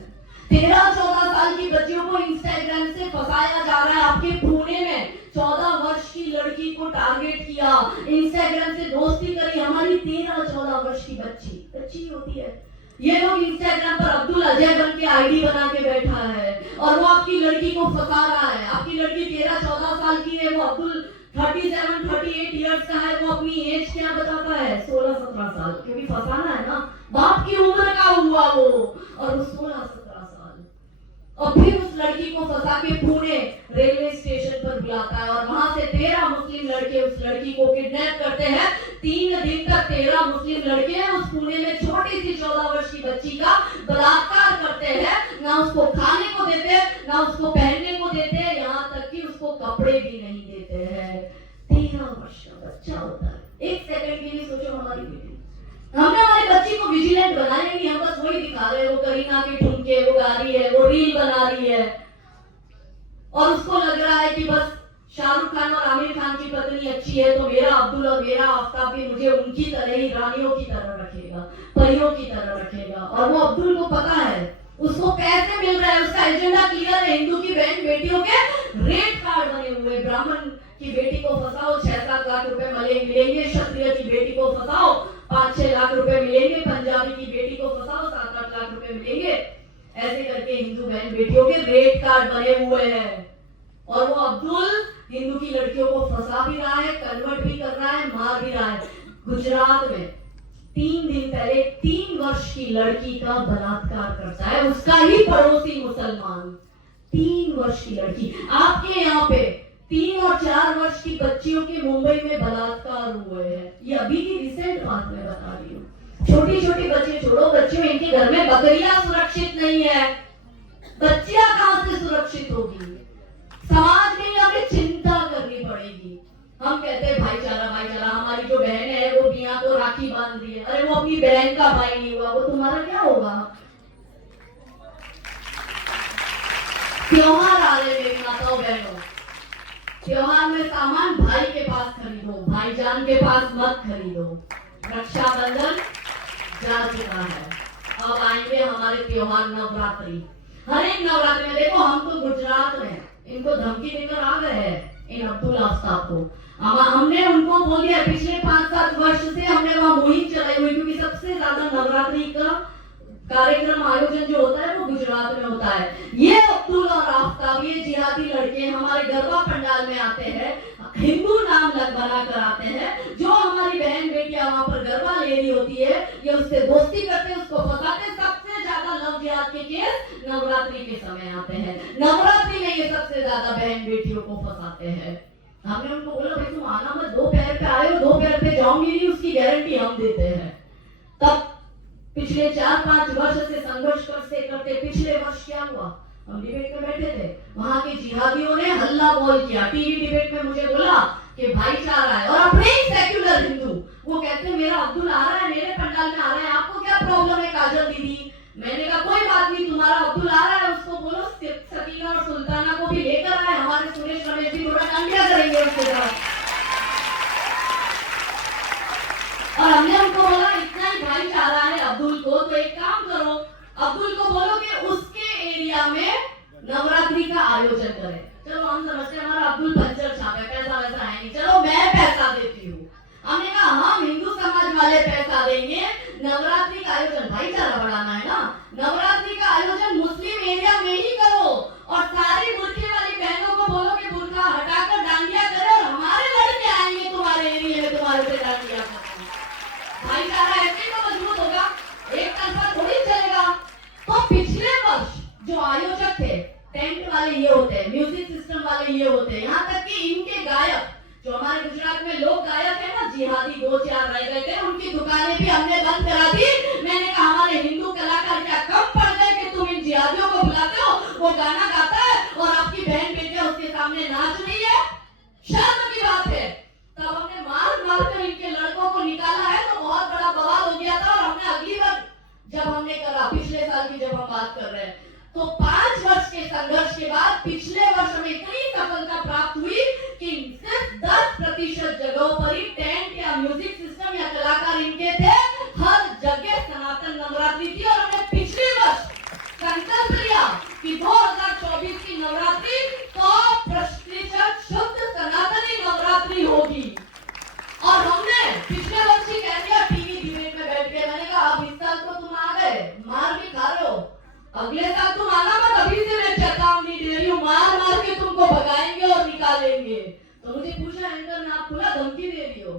13-14 साल की बच्चियों को इंस्टाग्राम से फंसाया जा रहा है। आपके पुणे में 14 वर्ष की लड़की को टारगेट किया, इंस्टाग्राम से दोस्ती करी। हमारी 13-14 वर्ष की बच्ची होती है। ये लोग इंस्टाग्राम पर अब्दुल अजय बन के आईडी बना के बैठा है और वो आपकी लड़की को फंसा रहा है। आपकी लड़की 13-14 साल की है, वो अब्दुल 37-38 इयर्स का है। वो अपनी एज क्या बताता है? 16-17 साल, क्योंकि फंसाना है ना। बाप की उम्र का हुआ वो, और वो 16-17 साल। और फिर उस लड़की को फंसा के पुणे रेलवे स्टेशन पर बुलाता है और वहां से 13 मुस्लिम लड़के उस लड़की को किडनैप करते हैं। 3 दिन तक 13 मुस्लिम लड़के उस पुणे में छोटी सी 14 वर्ष की बच्ची का बलात्कार करते हैं। ना उसको खाने को देते हैं, ना उसको पहनने को देते हैं, यहाँ तक कि उसको कपड़े भी नहीं देते हैं। 13 वर्ष का बच्चा होता है। एक सेकंड के लिए सोचो, हमारी बेटी, हमने हमारी बच्ची को विजिलेंट बनाया नहीं, हम बस वही दिखा रहे हैं, वो करीना के ठुमके, वो गा रही है, वो रील बना रही है, और उसको लग रहा है कि बस शाहरुख खान और आमिर खान की पत्नी अच्छी है तो मेरा अब्दुल और मेरा आफ्ताब भी मुझे उनकी तरह ही रानियों की तरह रखेगा, परियों की तरह रखेगा। और वो अब्दुल को पता है उसको पैसे मिल रहा है, उसका एजेंडा क्लियर है। हिंदू की बहन बेटियों के रेट कार्ड बने हुए। ब्राह्मण की बेटी को फंसाओ 6-7 लाख रुपए मिलेंगे, क्षत्रिय की बेटी को फंसाओ 5-6 लाख रुपए मिलेंगे, पंजाबी की बेटी को फंसाओ 7-8 लाख रुपए मिलेंगे। ऐसे करके हिंदू बहन बेटियों के रेट कार्ड बने हुए हैं। और वो अब्दुल हिंदू की लड़कियों को फंसा भी रहा है, कन्वर्ट भी कर रहा है, मार भी रहा है। गुजरात में 3 दिन पहले 3 वर्ष की लड़की का बलात्कार करता है उसका ही पड़ोसी मुसलमान। 3 वर्ष की लड़की। आपके यहाँ पे 3 और 4 वर्ष की बच्चियों के मुंबई में बलात्कार हुए हैं। ये अभी की रिसेंट बात मैं बता रही हूँ। छोटी छोटी बच्चे छोड़ो, बच्चियों इनके घर में बकरियां सुरक्षित नहीं है, बच्चियां कहां से सुरक्षित होगी? समाज में हमें चिंता करनी पड़ेगी। हम कहते हैं भाईचारा भाईचारा, हमारी जो बहन है वो मियां को राखी बांध रही है, अरे वो अपनी बहन का भाई नहीं हुआ, वो तुम्हारा क्या होगा? त्योहार आ रहे मेरी माताओं बहनों, त्योहार में सामान भाई के पास खरीदो, भाईजान के पास मत खरीदो। रक्षाबंधन जा चुका है, अब आएंगे हमारे त्योहार नवरात्रि। हर एक नवरात्रि में देखो, हम तो गुजरात में इनको धमकी देकर आ गए हैं इन अब्दुल आफ्ताब को। हमने उनको बोल दिया, पिछले 5-7 वर्ष से हमने वहां मुहिम चलाई हुई, क्योंकि सबसे ज्यादा नवरात्रि का कार्यक्रम आयोजन जो होता है वो गुजरात में होता है। ये अब्दुल और आफ्ताब, ये जिहादी लड़के हमारे गरबा पंडाल में आते हैं, हिंदू नाम बना कर आते हैं। जो हमारी बहन बेटियां वहां पर गरबा ले रही होती है, ये उससे दोस्ती करते, उसको फंसाते। सबसे ज्यादा लव जिहाद के केस नवरात्रि के समय आते हैं। नवरात्रि में ये सबसे ज्यादा बहन बेटियों को फंसाते हैं। हमने उनको बोला, भाई तुम आना मत, 2 पैर पे आए हो 2 पैर पे जाओगे नहीं, उसकी गारंटी हम देते हैं। तब पिछले 4-5 वर्ष से संघर्ष करते करते पिछले वर्ष क्या हुआ, हम डिबेट में बैठे थे, वहां के जिहादियों ने हल्ला बोल किया। टीवी डिबेट में मुझे बोला कि भाईचारा है, और अपने ही सेक्युलर हिंदू वो कहते हैं मेरा अब्दुल आ रहा है, मेरे पंडाल में आ रहा है, आपको क्या प्रॉब्लम है काजल दीदी। मैंने कहा कोई बात नहीं, तुम्हारा अब्दुल आ रहा है, उसको बोलो सकीना और सुल्ताना को भी लेकर आए, हमारे सुरेश रमेश भी थोड़ा डांडिया करेंगे उसके साथ। और हमने उनको बोला इतना ही भाईचारा है अब्दुल को, तो एक काम करो, अब्दुल को बोलो कि उसके एरिया में नवरात्रि का आयोजन करें। चलो हम समझते हैं हमारा अब्दुल पंचर छाप है, पैसा वैसा है नहीं, चलो मैं पैसा देती हूँ। हमने कहा हम हिंदू समाज वाले पैसा देंगे, नवरात्रि का आयोजन भाईचारा बढ़ाना है ना, नवरात्रि का आयोजन मुस्लिम एरिया में ही करो, और सारी बुर्के वाली बहनों को बोलो कि बुर्का हटाकर डांडिया करें, और हमारे लड़के आएंगे तुम्हारे एरिया में तुम्हारे से डांडिया करें। भाईचारा ऐसे तो मजबूत होगा, एक तरफा थोड़ी चलेगा। तो पिछले वर्ष जो आयोजक थे, टेंट वाले ये होते हैं, म्यूजिक सिस्टम वाले ये होते हैं, यहाँ तक कि इनके गायक जो हमारे गुजरात में लोग गायक है ना, जिहादी 2-4 रह गए थे, उनकी दुकानें भी हमने बंद करा दी। मैंने कहा हमारे हिंदू कलाकार क्या कम पड़ गए कि तुम इन जिहादियों को बुलाते हो, वो गाना गाता है और आपकी बहन बेटियां उसके सामने नाच रही है, शर्म की बात है। तब हमने मार कर इनके लड़कों को निकाला है, तो बहुत बड़ा बवाल हो गया था। और हमने अगली बार जब हमने करा, पिछले साल की जब हम बात कर रहे हैं, तो 5 वर्ष के संघर्ष के बाद पिछले वर्ष हमें इतनी सफलता प्राप्त हुई कि सिर्फ 10% जगहों पर ही टेंट या म्यूजिक सिस्टम या कलाकार इनके थे, हर जगह सनातन नवरात्रि थी। और हमने पिछले वर्ष संकल्प लिया कि 2024 की नवरात्रि 100% शुद्ध सनातनी नवरात्रि होगी। और हमने पिछले वर्ष ही कह दिया टीवी डिबेट में बैठ के, मैंने कहा अब इस साल तो तुम आ गए, मार भी खा रहे हो, अगले साल तुम आना मत, अभी से मैं चेतावनी दे रही हूँ, मार के तुमको भगाएंगे और निकालेंगे। तो मुझे पूछा एंकर ने, आप खुला धमकी दे रही हो।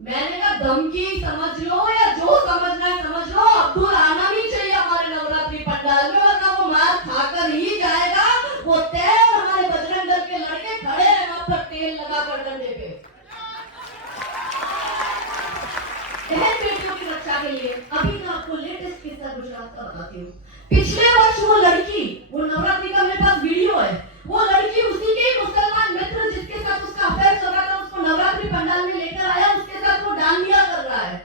मैंने कहा धमकी समझ लो या जो समझना है समझ लो, अब्दुल आना नहीं चाहिए हमारे नवरात्रि पंडाल में, वरना वो मार खाकर ही जाएगा। वो तेल हमारे बजरंग दल के लड़के खड़े हैं वहां पर तेल लगाकर डंडे पे, बहन बेटियों की रक्षा के लिए। अभी मैं आपको लेटेस्ट किस्सा गुजरात का बताती हूँ। पिछले वर्ष वो लड़की, वो नवरात्रि का मेरे पास वीडियो है, वो लड़की उसी के मुसलमान मित्र जिसके साथ उसका अफेयर चल रहा था, उसको नवरात्रि पंडाल में लेकर आया, उसके साथ वो डांडिया कर रहा है।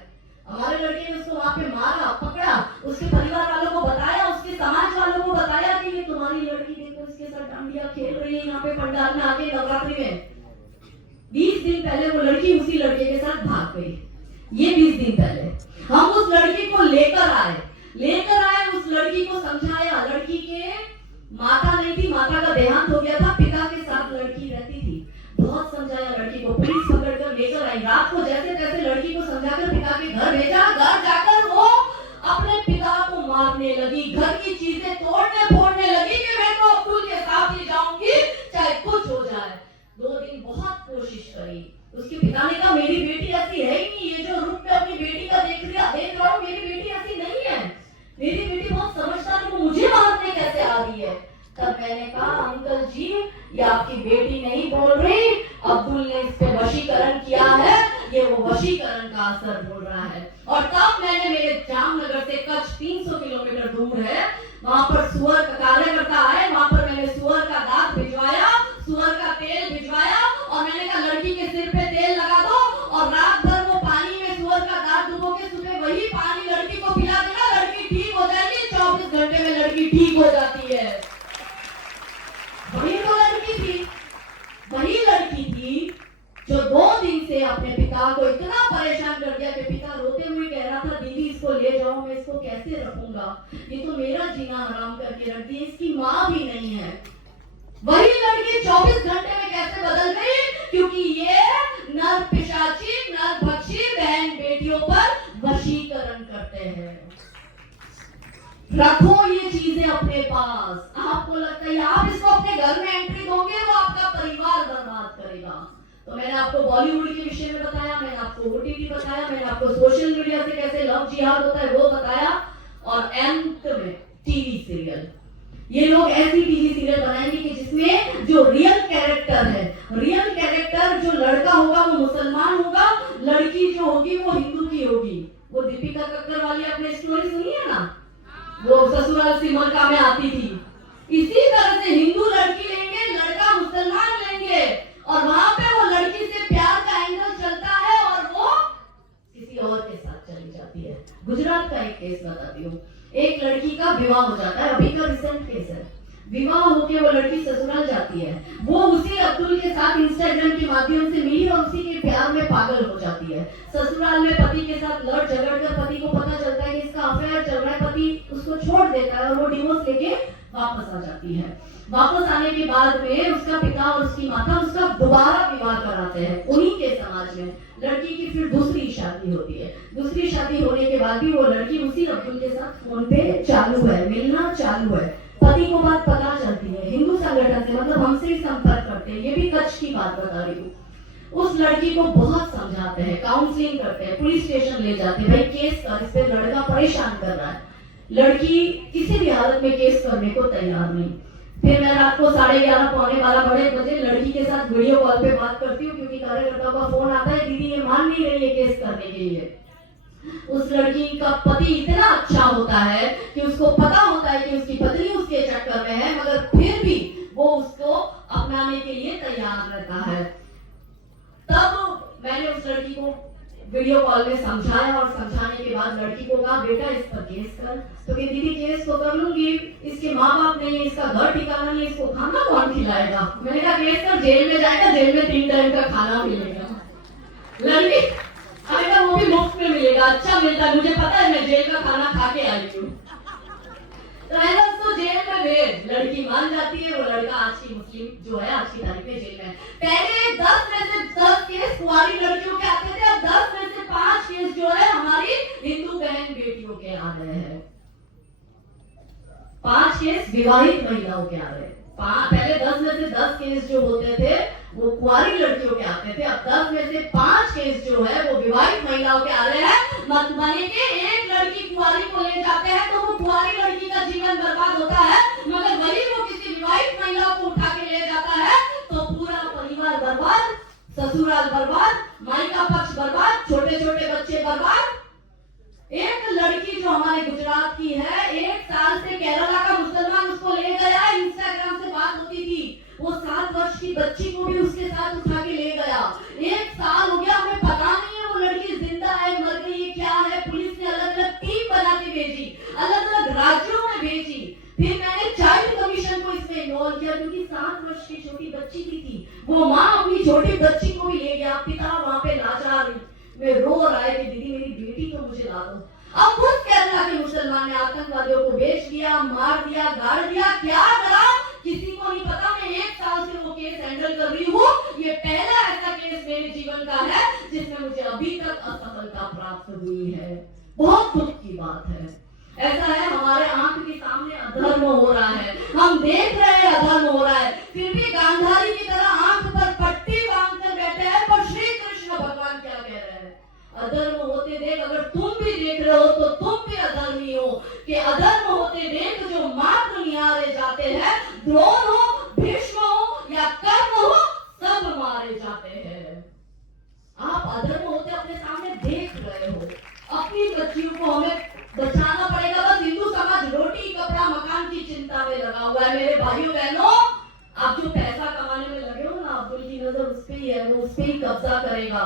हमारे लड़के ने उसको वहां पे मारा, पकड़ा, उसके परिवार वालों को बताया, उसके समाज वालों को बताया कि ये तुम्हारी लड़की देखो इसके साथ डांडिया खेल रही है यहाँ पे पंडाल में आके नवरात्रि में। 20 दिन पहले वो लड़की उसी लड़के के साथ भाग गई। ये 20 दिन पहले हम उस लड़की को लेकर आए, उस लड़की को समझाया। लड़की के माता नहीं थी, माता का देहांत हो गया था, पिता के साथ लड़की रहती थी। बहुत समझाया लड़की को, पुलिस पकड़कर लेकर आई। रात को जैसे तैसे लड़की को समझाकर पिता के घर भेजा। घर जाकर वो अपने पिता को मारने लगी, घर की चीजें तोड़ने फोड़ने लगी कि मैं तो अब्दुल के साथ ही जाऊंगी चाहे कुछ हो जाए। 2 दिन बहुत कोशिश करी। उसके पिता ने कहा मेरी बेटी ऐसी है ही नहीं, ये जो रूप पे अपनी बेटी का देख रहा हूँ, मेरी बेटी ऐसी नहीं है, मेरी बेटी बहुत समझदार है, मुझे मारने कैसे आ रही है। तब मैंने कहा अंकल जी ये आपकी बेटी नहीं बोल रही, अब्दुल ने इस पे वशीकरण किया है, ये वो वशीकरण का असर बोल रहा है। और तब मैंने मेरे जामनगर से कच्छ 300 किलोमीटर दूर है, वहां पर सुअर का कार्यकर्ता है, वहां पर मैंने सुअर का दांत भिजवाया, सुअर का तेल भिजवाया, और मैंने कहा लड़की के सिर पे तेल लगा दो और रात भर वो पानी में सुअर का दांत डुबो के सुबह वही पानी लड़की को पिला देना, लड़की ठीक हो जाएगी। 24 घंटे में लड़की ठीक हो जाती है। वही तो लड़की थी, वही लड़की थी जो 2 दिन से अपने पिता को इतना परेशान कर दिया कि पिता रोते हुए कह रहा था दीदी इसको ले ले जाओ, मैं इसको कैसे रखूंगा, ये तो मेरा जीना हराम करके रख दिया, इसकी माँ भी नहीं है। वही लड़की 24 घंटे में कैसे बदल गई? क्योंकि ये नर पिशाची, नर भक्षी बहन बेटियों पर वशीकरण करते हैं। रखो ये चीजें अपने पास। आपको लगता है आप इसको अपने घर में एंट्री दोगे, वो आपका परिवार बर्बाद करेगा। तो मैंने आपको बॉलीवुड के विषय में बताया, मैंने आपको ओटीटी बताया, मैंने आपको सोशल मीडिया से कैसे लव जिहाद होता है वो बताया, और अंत में टीवी सीरियल। ये लोग ऐसी टीवी सीरियल बनाएंगे कि जिसमें जो रियल कैरेक्टर है, रियल कैरेक्टर जो लड़का होगा वो मुसलमान होगा, लड़की जो होगी वो हिंदू की होगी। वो दीपिका कक्कर वाली आपने स्टोरी सुनी है ना, वो ससुराल सिमरका में आती थी। इसी तरह से हिंदू लड़की लेंगे, लड़का मुसलमान लेंगे, और वहां पे वो लड़की से प्यार का एंगल चलता है और वो किसी और के साथ चली जाती है। गुजरात का एक केस बताती हूँ। एक लड़की का विवाह हो जाता है, अभी का रिसेंट केस है। विवाह होके वो लड़की ससुराल जाती है। वो उसी अब्दुल के साथ इंस्टाग्राम के माध्यम से मिली और उसी के प्यार में पागल हो जाती है। ससुराल में पति के साथ लड़ झगड़ कर पति को पता चलता है कि इसका अफेयर चल रहा है, पति उसको छोड़ देता है और वो डिवोर्स लेके वापस आ जाती है। वापस आने के बाद में उसका पिता और उसकी माता उसका दोबारा विवाह कराते हैं उन्हीं के समाज में। लड़की की फिर दूसरी शादी होती है। दूसरी शादी होने के बाद भी वो लड़की उसी अब्दुल के साथ फोन पे चालू है, मिलना चालू है। पति को बात पता चलती है, हिंदू संगठन से, मतलब हमसे ही संपर्क करते हैं। ये भी कच्छ की बात बता रही हूँ। उस लड़की को बहुत समझाते हैं, काउंसलिंग करते हैं, पुलिस स्टेशन ले जाते हैं, भाई केस कर, इस पे लड़का परेशान कर रहा है। लड़की किसी भी हालत में केस करने को तैयार नहीं। फिर मैं रात को 11:30 पौने 12 बड़े बजे लड़की के साथ वीडियो कॉल पे बात करती हूँ, क्योंकि कार्यकर्ताओं का फोन आता है, दीदी ये मान नहीं रही है केस करने के लिए। उस लड़की का पति इतना अच्छा होता है कि उसको पता होता है कि उसकी पत्नी उसके चक्कर में है, मगर फिर भी वो उसको अपनाने के लिए तैयार रहता है। तब मैंने उस लड़की को वीडियो कॉल में समझाया, और समझाने के बाद लड़की को कहा बेटा इस पर केस कर। तो कि दीदी केस तो कर लूंगी, इसके माँ बाप नहीं है, इसका घर ठिकाना नहीं, इसको खाना कौन खिलाएगा। मैंने कहा केस कर, जेल में जाएगा, जेल में 3 टाइम का खाना मिलेगा। लड़की अगर वो भी मुफ्त में मिलेगा, अच्छा मिलता है, मुझे पता है, मैं जेल का खाना खा के आई हूँ। तो ऐसा उसको जेल में भेज। लड़की मान जाती है। वो लड़का आज की मुस्लिम जो है आज की तारीख में जेल में। पहले 10 में से 10 केस कुंवारी लड़कियों के आते थे, अब 10 में से 5 केस जो है हमारी हिंदू बहन बेटियों के आ रहे हैं। 5 केस विवाहित महिलाओं के आ रहे हैं। पहले 10 में से 10 केस जो होते थे वो कुंवारी लड़कियों के आते थे, अब 10 में से 5 केस जो है वो विवाहित महिलाओं के आ रहे हैं। माने के एक लड़की कुंवारी को ले जाते हैं तो वो कुंवारी लड़की का जीवन बर्बाद होता है, मगर वही वो किसी विवाहित महिला को उठा के ले जाता है तो पूरा परिवार बर्बाद, ससुराल बर्बाद, मायका पक्ष बर्बाद, छोटे छोटे बच्चे बर्बाद। एक लड़की जो हमारे गुजरात की है, 1 साल से केरला का मुसलमान उसको ले गया, इंस्टाग्राम से बात होती थी, वो 7 वर्ष की बच्ची को भी उसके साथ उठा के ले गया। 1 साल हो गया, हमें पता नहीं है वो लड़की जिंदा है, मर गई है, क्या है। पुलिस ने अलग अलग टीम बना के भेजी, अलग अलग राज्यों में भेजी। फिर मैंने चाइल्ड कमीशन को इसमें इन्वॉल्व किया, क्योंकि 7 वर्ष की छोटी बच्ची थी। वो माँ अपनी छोटी बच्ची को भी ले गया, पिता वहां पे लाचार में रो रहा है कि दीदी मेरी बेटी तो मुझे ला दो। अब खुद केरला के मुसलमान ने आतंकवादियों को बेच दिया, मार दिया, गाड़ दिया, क्या करा किसी को नहीं पता। मैं 1 साल से वो केस हैंडल कर रही हूँ। ये पहला ऐसा केस मेरे जीवन का है जिसमें मुझे अभी तक असफलता प्राप्त हुई है। बहुत दुख की बात है। ऐसा है, हमारे आंख के सामने अधर्म हो रहा है, हम देख रहे हैं अधर्म हो रहा है, फिर भी गांधारी की तरह आंख पर पट्टी बांधकर बैठे हैं। पर श्री कृष्ण भगवान क्या कह रहे हैं? अधर्म होते देख, अगर तुम भी देख रहे हो तो तुम भी अधर्मी हो, कि अधर्म होते देख जो मात्र निहारे जाते हैं, द्रोण हो, भीष्म हो या कर्ण हो, सब मारे जाते हैं। आप अधर्म होते अपने सामने देख रहे हो। अपनी बच्चियों को हमें बचाना पड़ेगा। बस हिंदू समाज रोटी कपड़ा मकान की चिंता में लगा हुआ है। मेरे भाइयों बहनों, आप जो पैसा कमाने में लगे हो ना, अब्दुल की नजर उस पे ही है, वो उस पे ही कब्जा करेगा।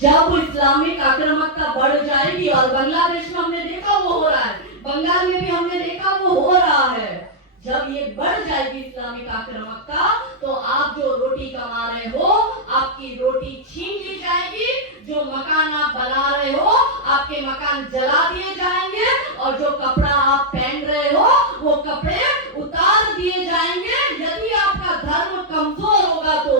जब इस्लामिक आक्रामकता बढ़ जाएगी, और बांग्लादेश में हमने देखा वो हो रहा है, बंगाल में भी हमने देखा वो हो रहा है, जब ये बढ़ जाएगी इस्लामिक आक्रामकता, तो आप जो रोटी कमा रहे हो, आपकी रोटी छीन ली जाएगी। जो मकान आप बना रहे हो आपके मकान जला दिए जाएंगे और जो कपड़ा आप पहन रहे हो वो कपड़े उतार दिए जाएंगे। यदि आपका धर्म कमजोर होगा तो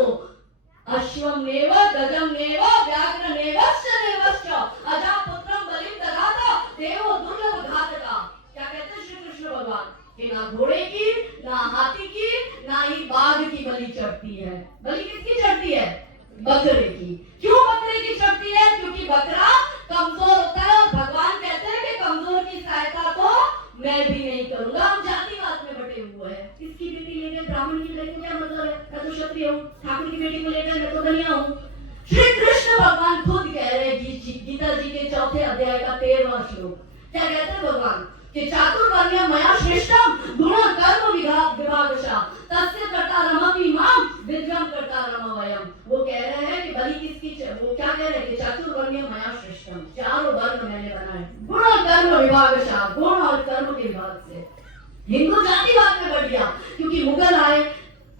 अश्वमेव गजमेव व्याघ्रमेवश्च देवश्च अजापुत्रम बलिं ददाता देवो दुर्लभ घातका। क्या कहते हैं श्री कृष्ण भगवान कि ना घोड़े की, ना हाथी की, ना ही बाघ की बलि चढ़ती है। बलि किसकी चढ़ती है? बकरे की। क्यों बकरे की चढ़ती है? क्योंकि बकरा कमजोर होता है और भगवान कहते हैं कि कमजोर की सहायता तो मैं भी नहीं करूंगा। हम जातिवाद में बटे हुए हैं। इसकी बेटी लेकर ब्राह्मण की बेटी क्या मतलब है? मैं तो क्षत्रिय हूँ, ठाकुर की बेटी को लेकर मैं तो बनिया हूँ। श्री कृष्ण भगवान खुद कह रहे हैं गीता जी के 4 अध्याय का 13वां श्लोक। क्या कहते हैं भगवान कि चातुर्वर्ण्यं मया श्रेष्ठम गुण कर्म विभागशः तस्य कर्ता रमति माम विद्यम कर्ता रमवयम्। वो कह रहे हैं कि बलि किसकी, वो क्या कह रहे हैं कि चातुर्वर्ण्यं मया श्रेष्ठम, 4 वर्ण मैंने बनाए गुण कर्म विभागशः, गुण और कर्म के विभाग से। हिंदू जातिवाद में बढ़ गया क्योंकि मुगल आए,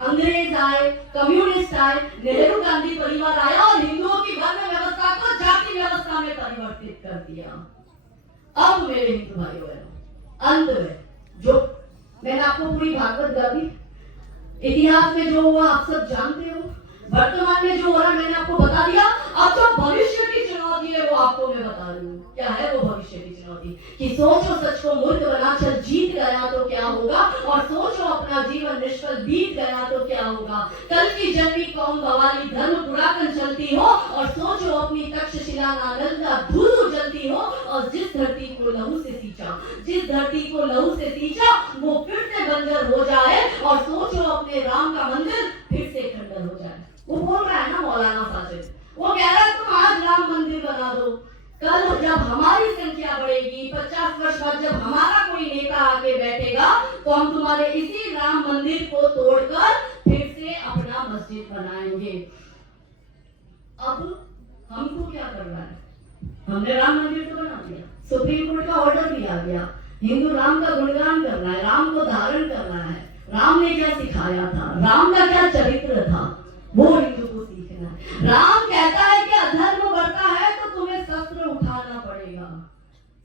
अंग्रेज आए, कम्युनिस्ट आए, नेहरू गांधी परिवार आया और हिंदुओं की वर्ण व्यवस्था को जाति व्यवस्था में परिवर्तित कर दिया। अब मेरे हिंदू भाइयों बहनों, अंत में जो मैंने आपको पूरी भागवत गा दी, इतिहास में जो हुआ आप सब जानते हो, वर्तमान में जो हो रहा मैंने आपको बता दिया। अब जो भविष्य की चुनौती है वो आपको मैं बता रही हूँ। क्या है वो भविष्य की चुनौती? कि सोचो सच को मूर्ख बना चल जीत गया तो क्या होगा, और सोचो अपना जीवन निष्फल बीत गया तो क्या होगा। कल की जन्मी कौम बवाली धर्म पुरातन चलती हो और सोचो अपनी तक्षशिला नालंदा धूल जलती हो। और जिस धरती को लहू से सींचा, जिस धरती को लहू से सींचा वो फिर से बंजर हो जाए। और सोचो अपने राम का मंदिर फिर से खंडर हो जाए। वो बोल रहा है ना मौलाना साजिद, वो कह रहा है तुम आज राम मंदिर बना दो, कल जब हमारी संख्या बढ़ेगी, 50 वर्ष बाद जब हमारा कोई नेता आके बैठेगा तो हम तुम्हारे इसी राम मंदिर को तोड़कर फिर से अपना मस्जिद बनाएंगे। अब हमको क्या करना है? हमने राम मंदिर तो बना दिया, सुप्रीम कोर्ट का ऑर्डर भी आ गया, हिंदू राम का गुणगान करना है, राम को धारण करना है। राम ने क्या सिखाया था, राम का क्या चरित्र था, वो हिंदू को सीखना है। राम कहता है कि अधर्म बढ़ता है तो तुम्हें शस्त्र उठाना पड़ेगा।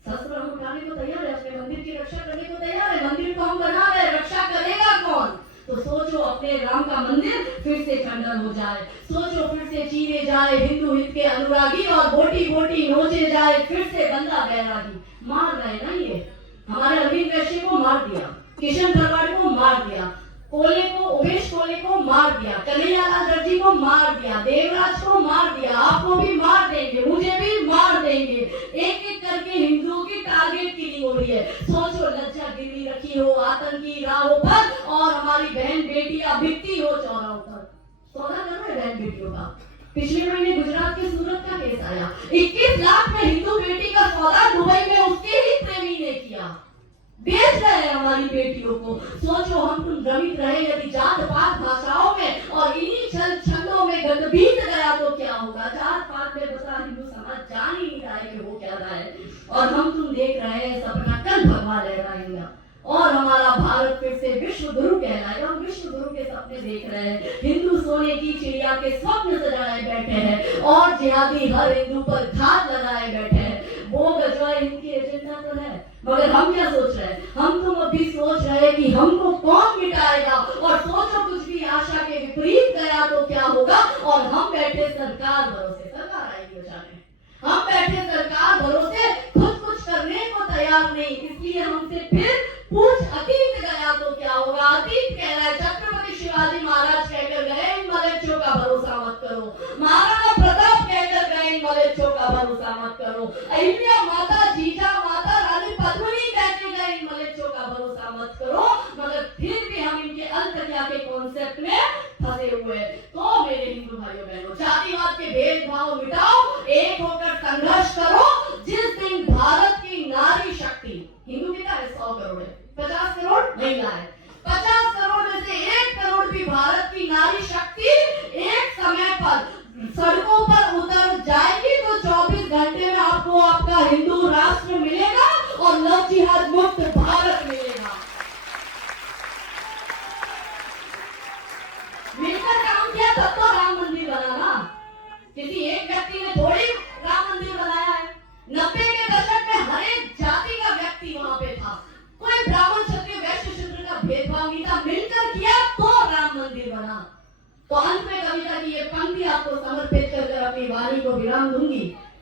शस्त्र हम उठाने को तैयार है, अपने मंदिर की रक्षा करने को तैयार है। मंदिर को हम बना रहे, रक्षा करेगा कौन? तो सोचो अपने राम का मंदिर फिर से खंडन हो जाए, सोचो फिर से चीरे जाए हिंदू हित के अनुरागी और बोटी बोटी नोचे जाए फिर से बंदा बैरागी। मार रहे ना ये, हमारे अरविंद वैश्य को मार दिया, किशन भरवाड़ को मार दिया, कोले को, उमेश कोले को मार दिया, कन्हैयालाल दर्जी को मार दिया, देवराज को मार दिया, आपको भी मार देंगे, मुझे भी मार देंगे। एक एक करके हिंदुओं की टारगेट किलिंग हो रही है। सोचो लज्जा गिरवी रखी हो आतंकी राहों पर और हमारी बहन बेटियां बिकती हो चौराहों पर। सौदा कर रहे बहन बेटियों का। पिछले महीने गुजरात के सूरत का केस आया, 21 लाख में हिंदू बेटी का सौदा दुबई में उसके ही प्रेमी ने किया। बेच रहे हैं हमारी बेटियों को। सोचो हम तुम भ्रमित रहे यदि जात पात भाषाओं में और इन्हीं छंदों में गंद बीत गया तो क्या होगा। जात पात में बसा हिंदू समाज जान ही नहीं रहा है कि वो क्या रहा है, और हम तुम देख रहे हैं सपना कल भगवा लहराएगा और हमारा भारत फिर से विश्व गुरु कहलाएगा। हम विश्व गुरु के सपने देख रहे हैं, हिंदू सोने की चिड़िया के स्वप्न सजाए बैठे हैं और जिहादी हर हिंदू पर घात लगाए बैठे हैं। वो गजवा इनकी एजेंडा तो है, मगर हम क्या सोच रहे हैं? हम तुम अभी सोच रहे हैं कि हमको कौन मिटाएगा, और सोचो कुछ भी आशा के विपरीत गया तो क्या होगा। और हम बैठे सरकार भरोसे, सरकार आएगी बचाने, हम बैठे सरकार भरोसे खुद कुछ करने को तैयार नहीं। इसलिए हमसे फिर पूछ अतीत गया तो क्या होगा। अतीत कह रहा है छत्रपति शिवाजी महाराज कहकर गए इन मलेच्छों का भरोसा मत करो, महाराणा प्रताप कहकर गए इन मलेच्छों का भरोसा मत करो, अहिल्या माता, जीजा माता, रानी पद्मिनी कहकर गए इन मलेच्छों का भरोसा मत करो। मगर फिर भी हम इनके अल्पज्ञा के कॉन्सेप्ट में फंसे हुए। तो मेरे हिंदू भाइयों बहनों, जातिवाद के भेदभाव मिटाओ, एक होकर संघर्ष करो। जिस दिन भारत की नारी शक्ति, हिंदू कितना है? 100 करोड़ है, 50 करोड़ महिला है, 50 करोड़ में से 1 करोड़ भी भारत की नारी शक्ति एक समय पर सड़कों पर उतर जाएगी तो 24 घंटे में आपको आपका हिंदू राष्ट्र मिलेगा और लव जिहाद मुक्त भारत मिलेगा। मिलकर काम किया तब तो राम मंदिर बना ना, किसी एक व्यक्ति ने थोड़ी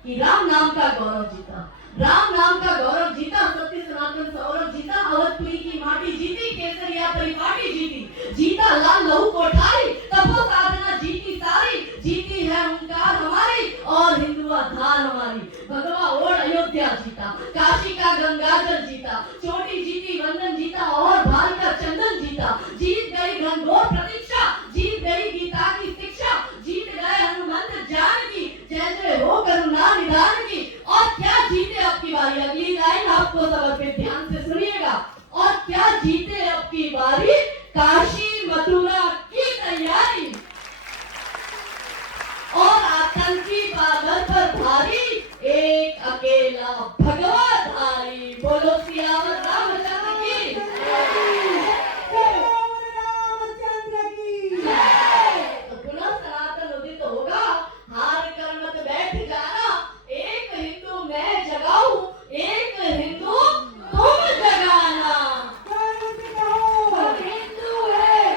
कि राम नाम का गौरव जीता, राम नाम का गौरव जीता, सत्य सनातन सौरभ जीता, अवधपुरी की माटी जीती, केसरिया परिपाटी जीती, जीता लाल लहू कोठारी, तपो साधना जीती सारी, जीती है ओंकार हमारी और हिंदुआ धार हमारी। भगवा ओढ़ अयोध्या जीता, काशी का गंगाजल जीता, चोटी जीती, वंदन जीता और भाल का चंदन जीता, जीत गई घनघोर प्रतीक्षा, जीत गई गीता की शिक्षा, जीत गए हनुमंत जान की, जय जय हो करुणा निधान की। और क्या जीते अब की बारी, अगली लाइन आपको समर्पित, ध्यान से सुनिएगा। और क्या जीते अब की बारी, काशी मथुरा की तैयारी, और आतंकी बादल पर भारी, एक अकेला भगवा धारी। बोलो सियावर रामचंद्र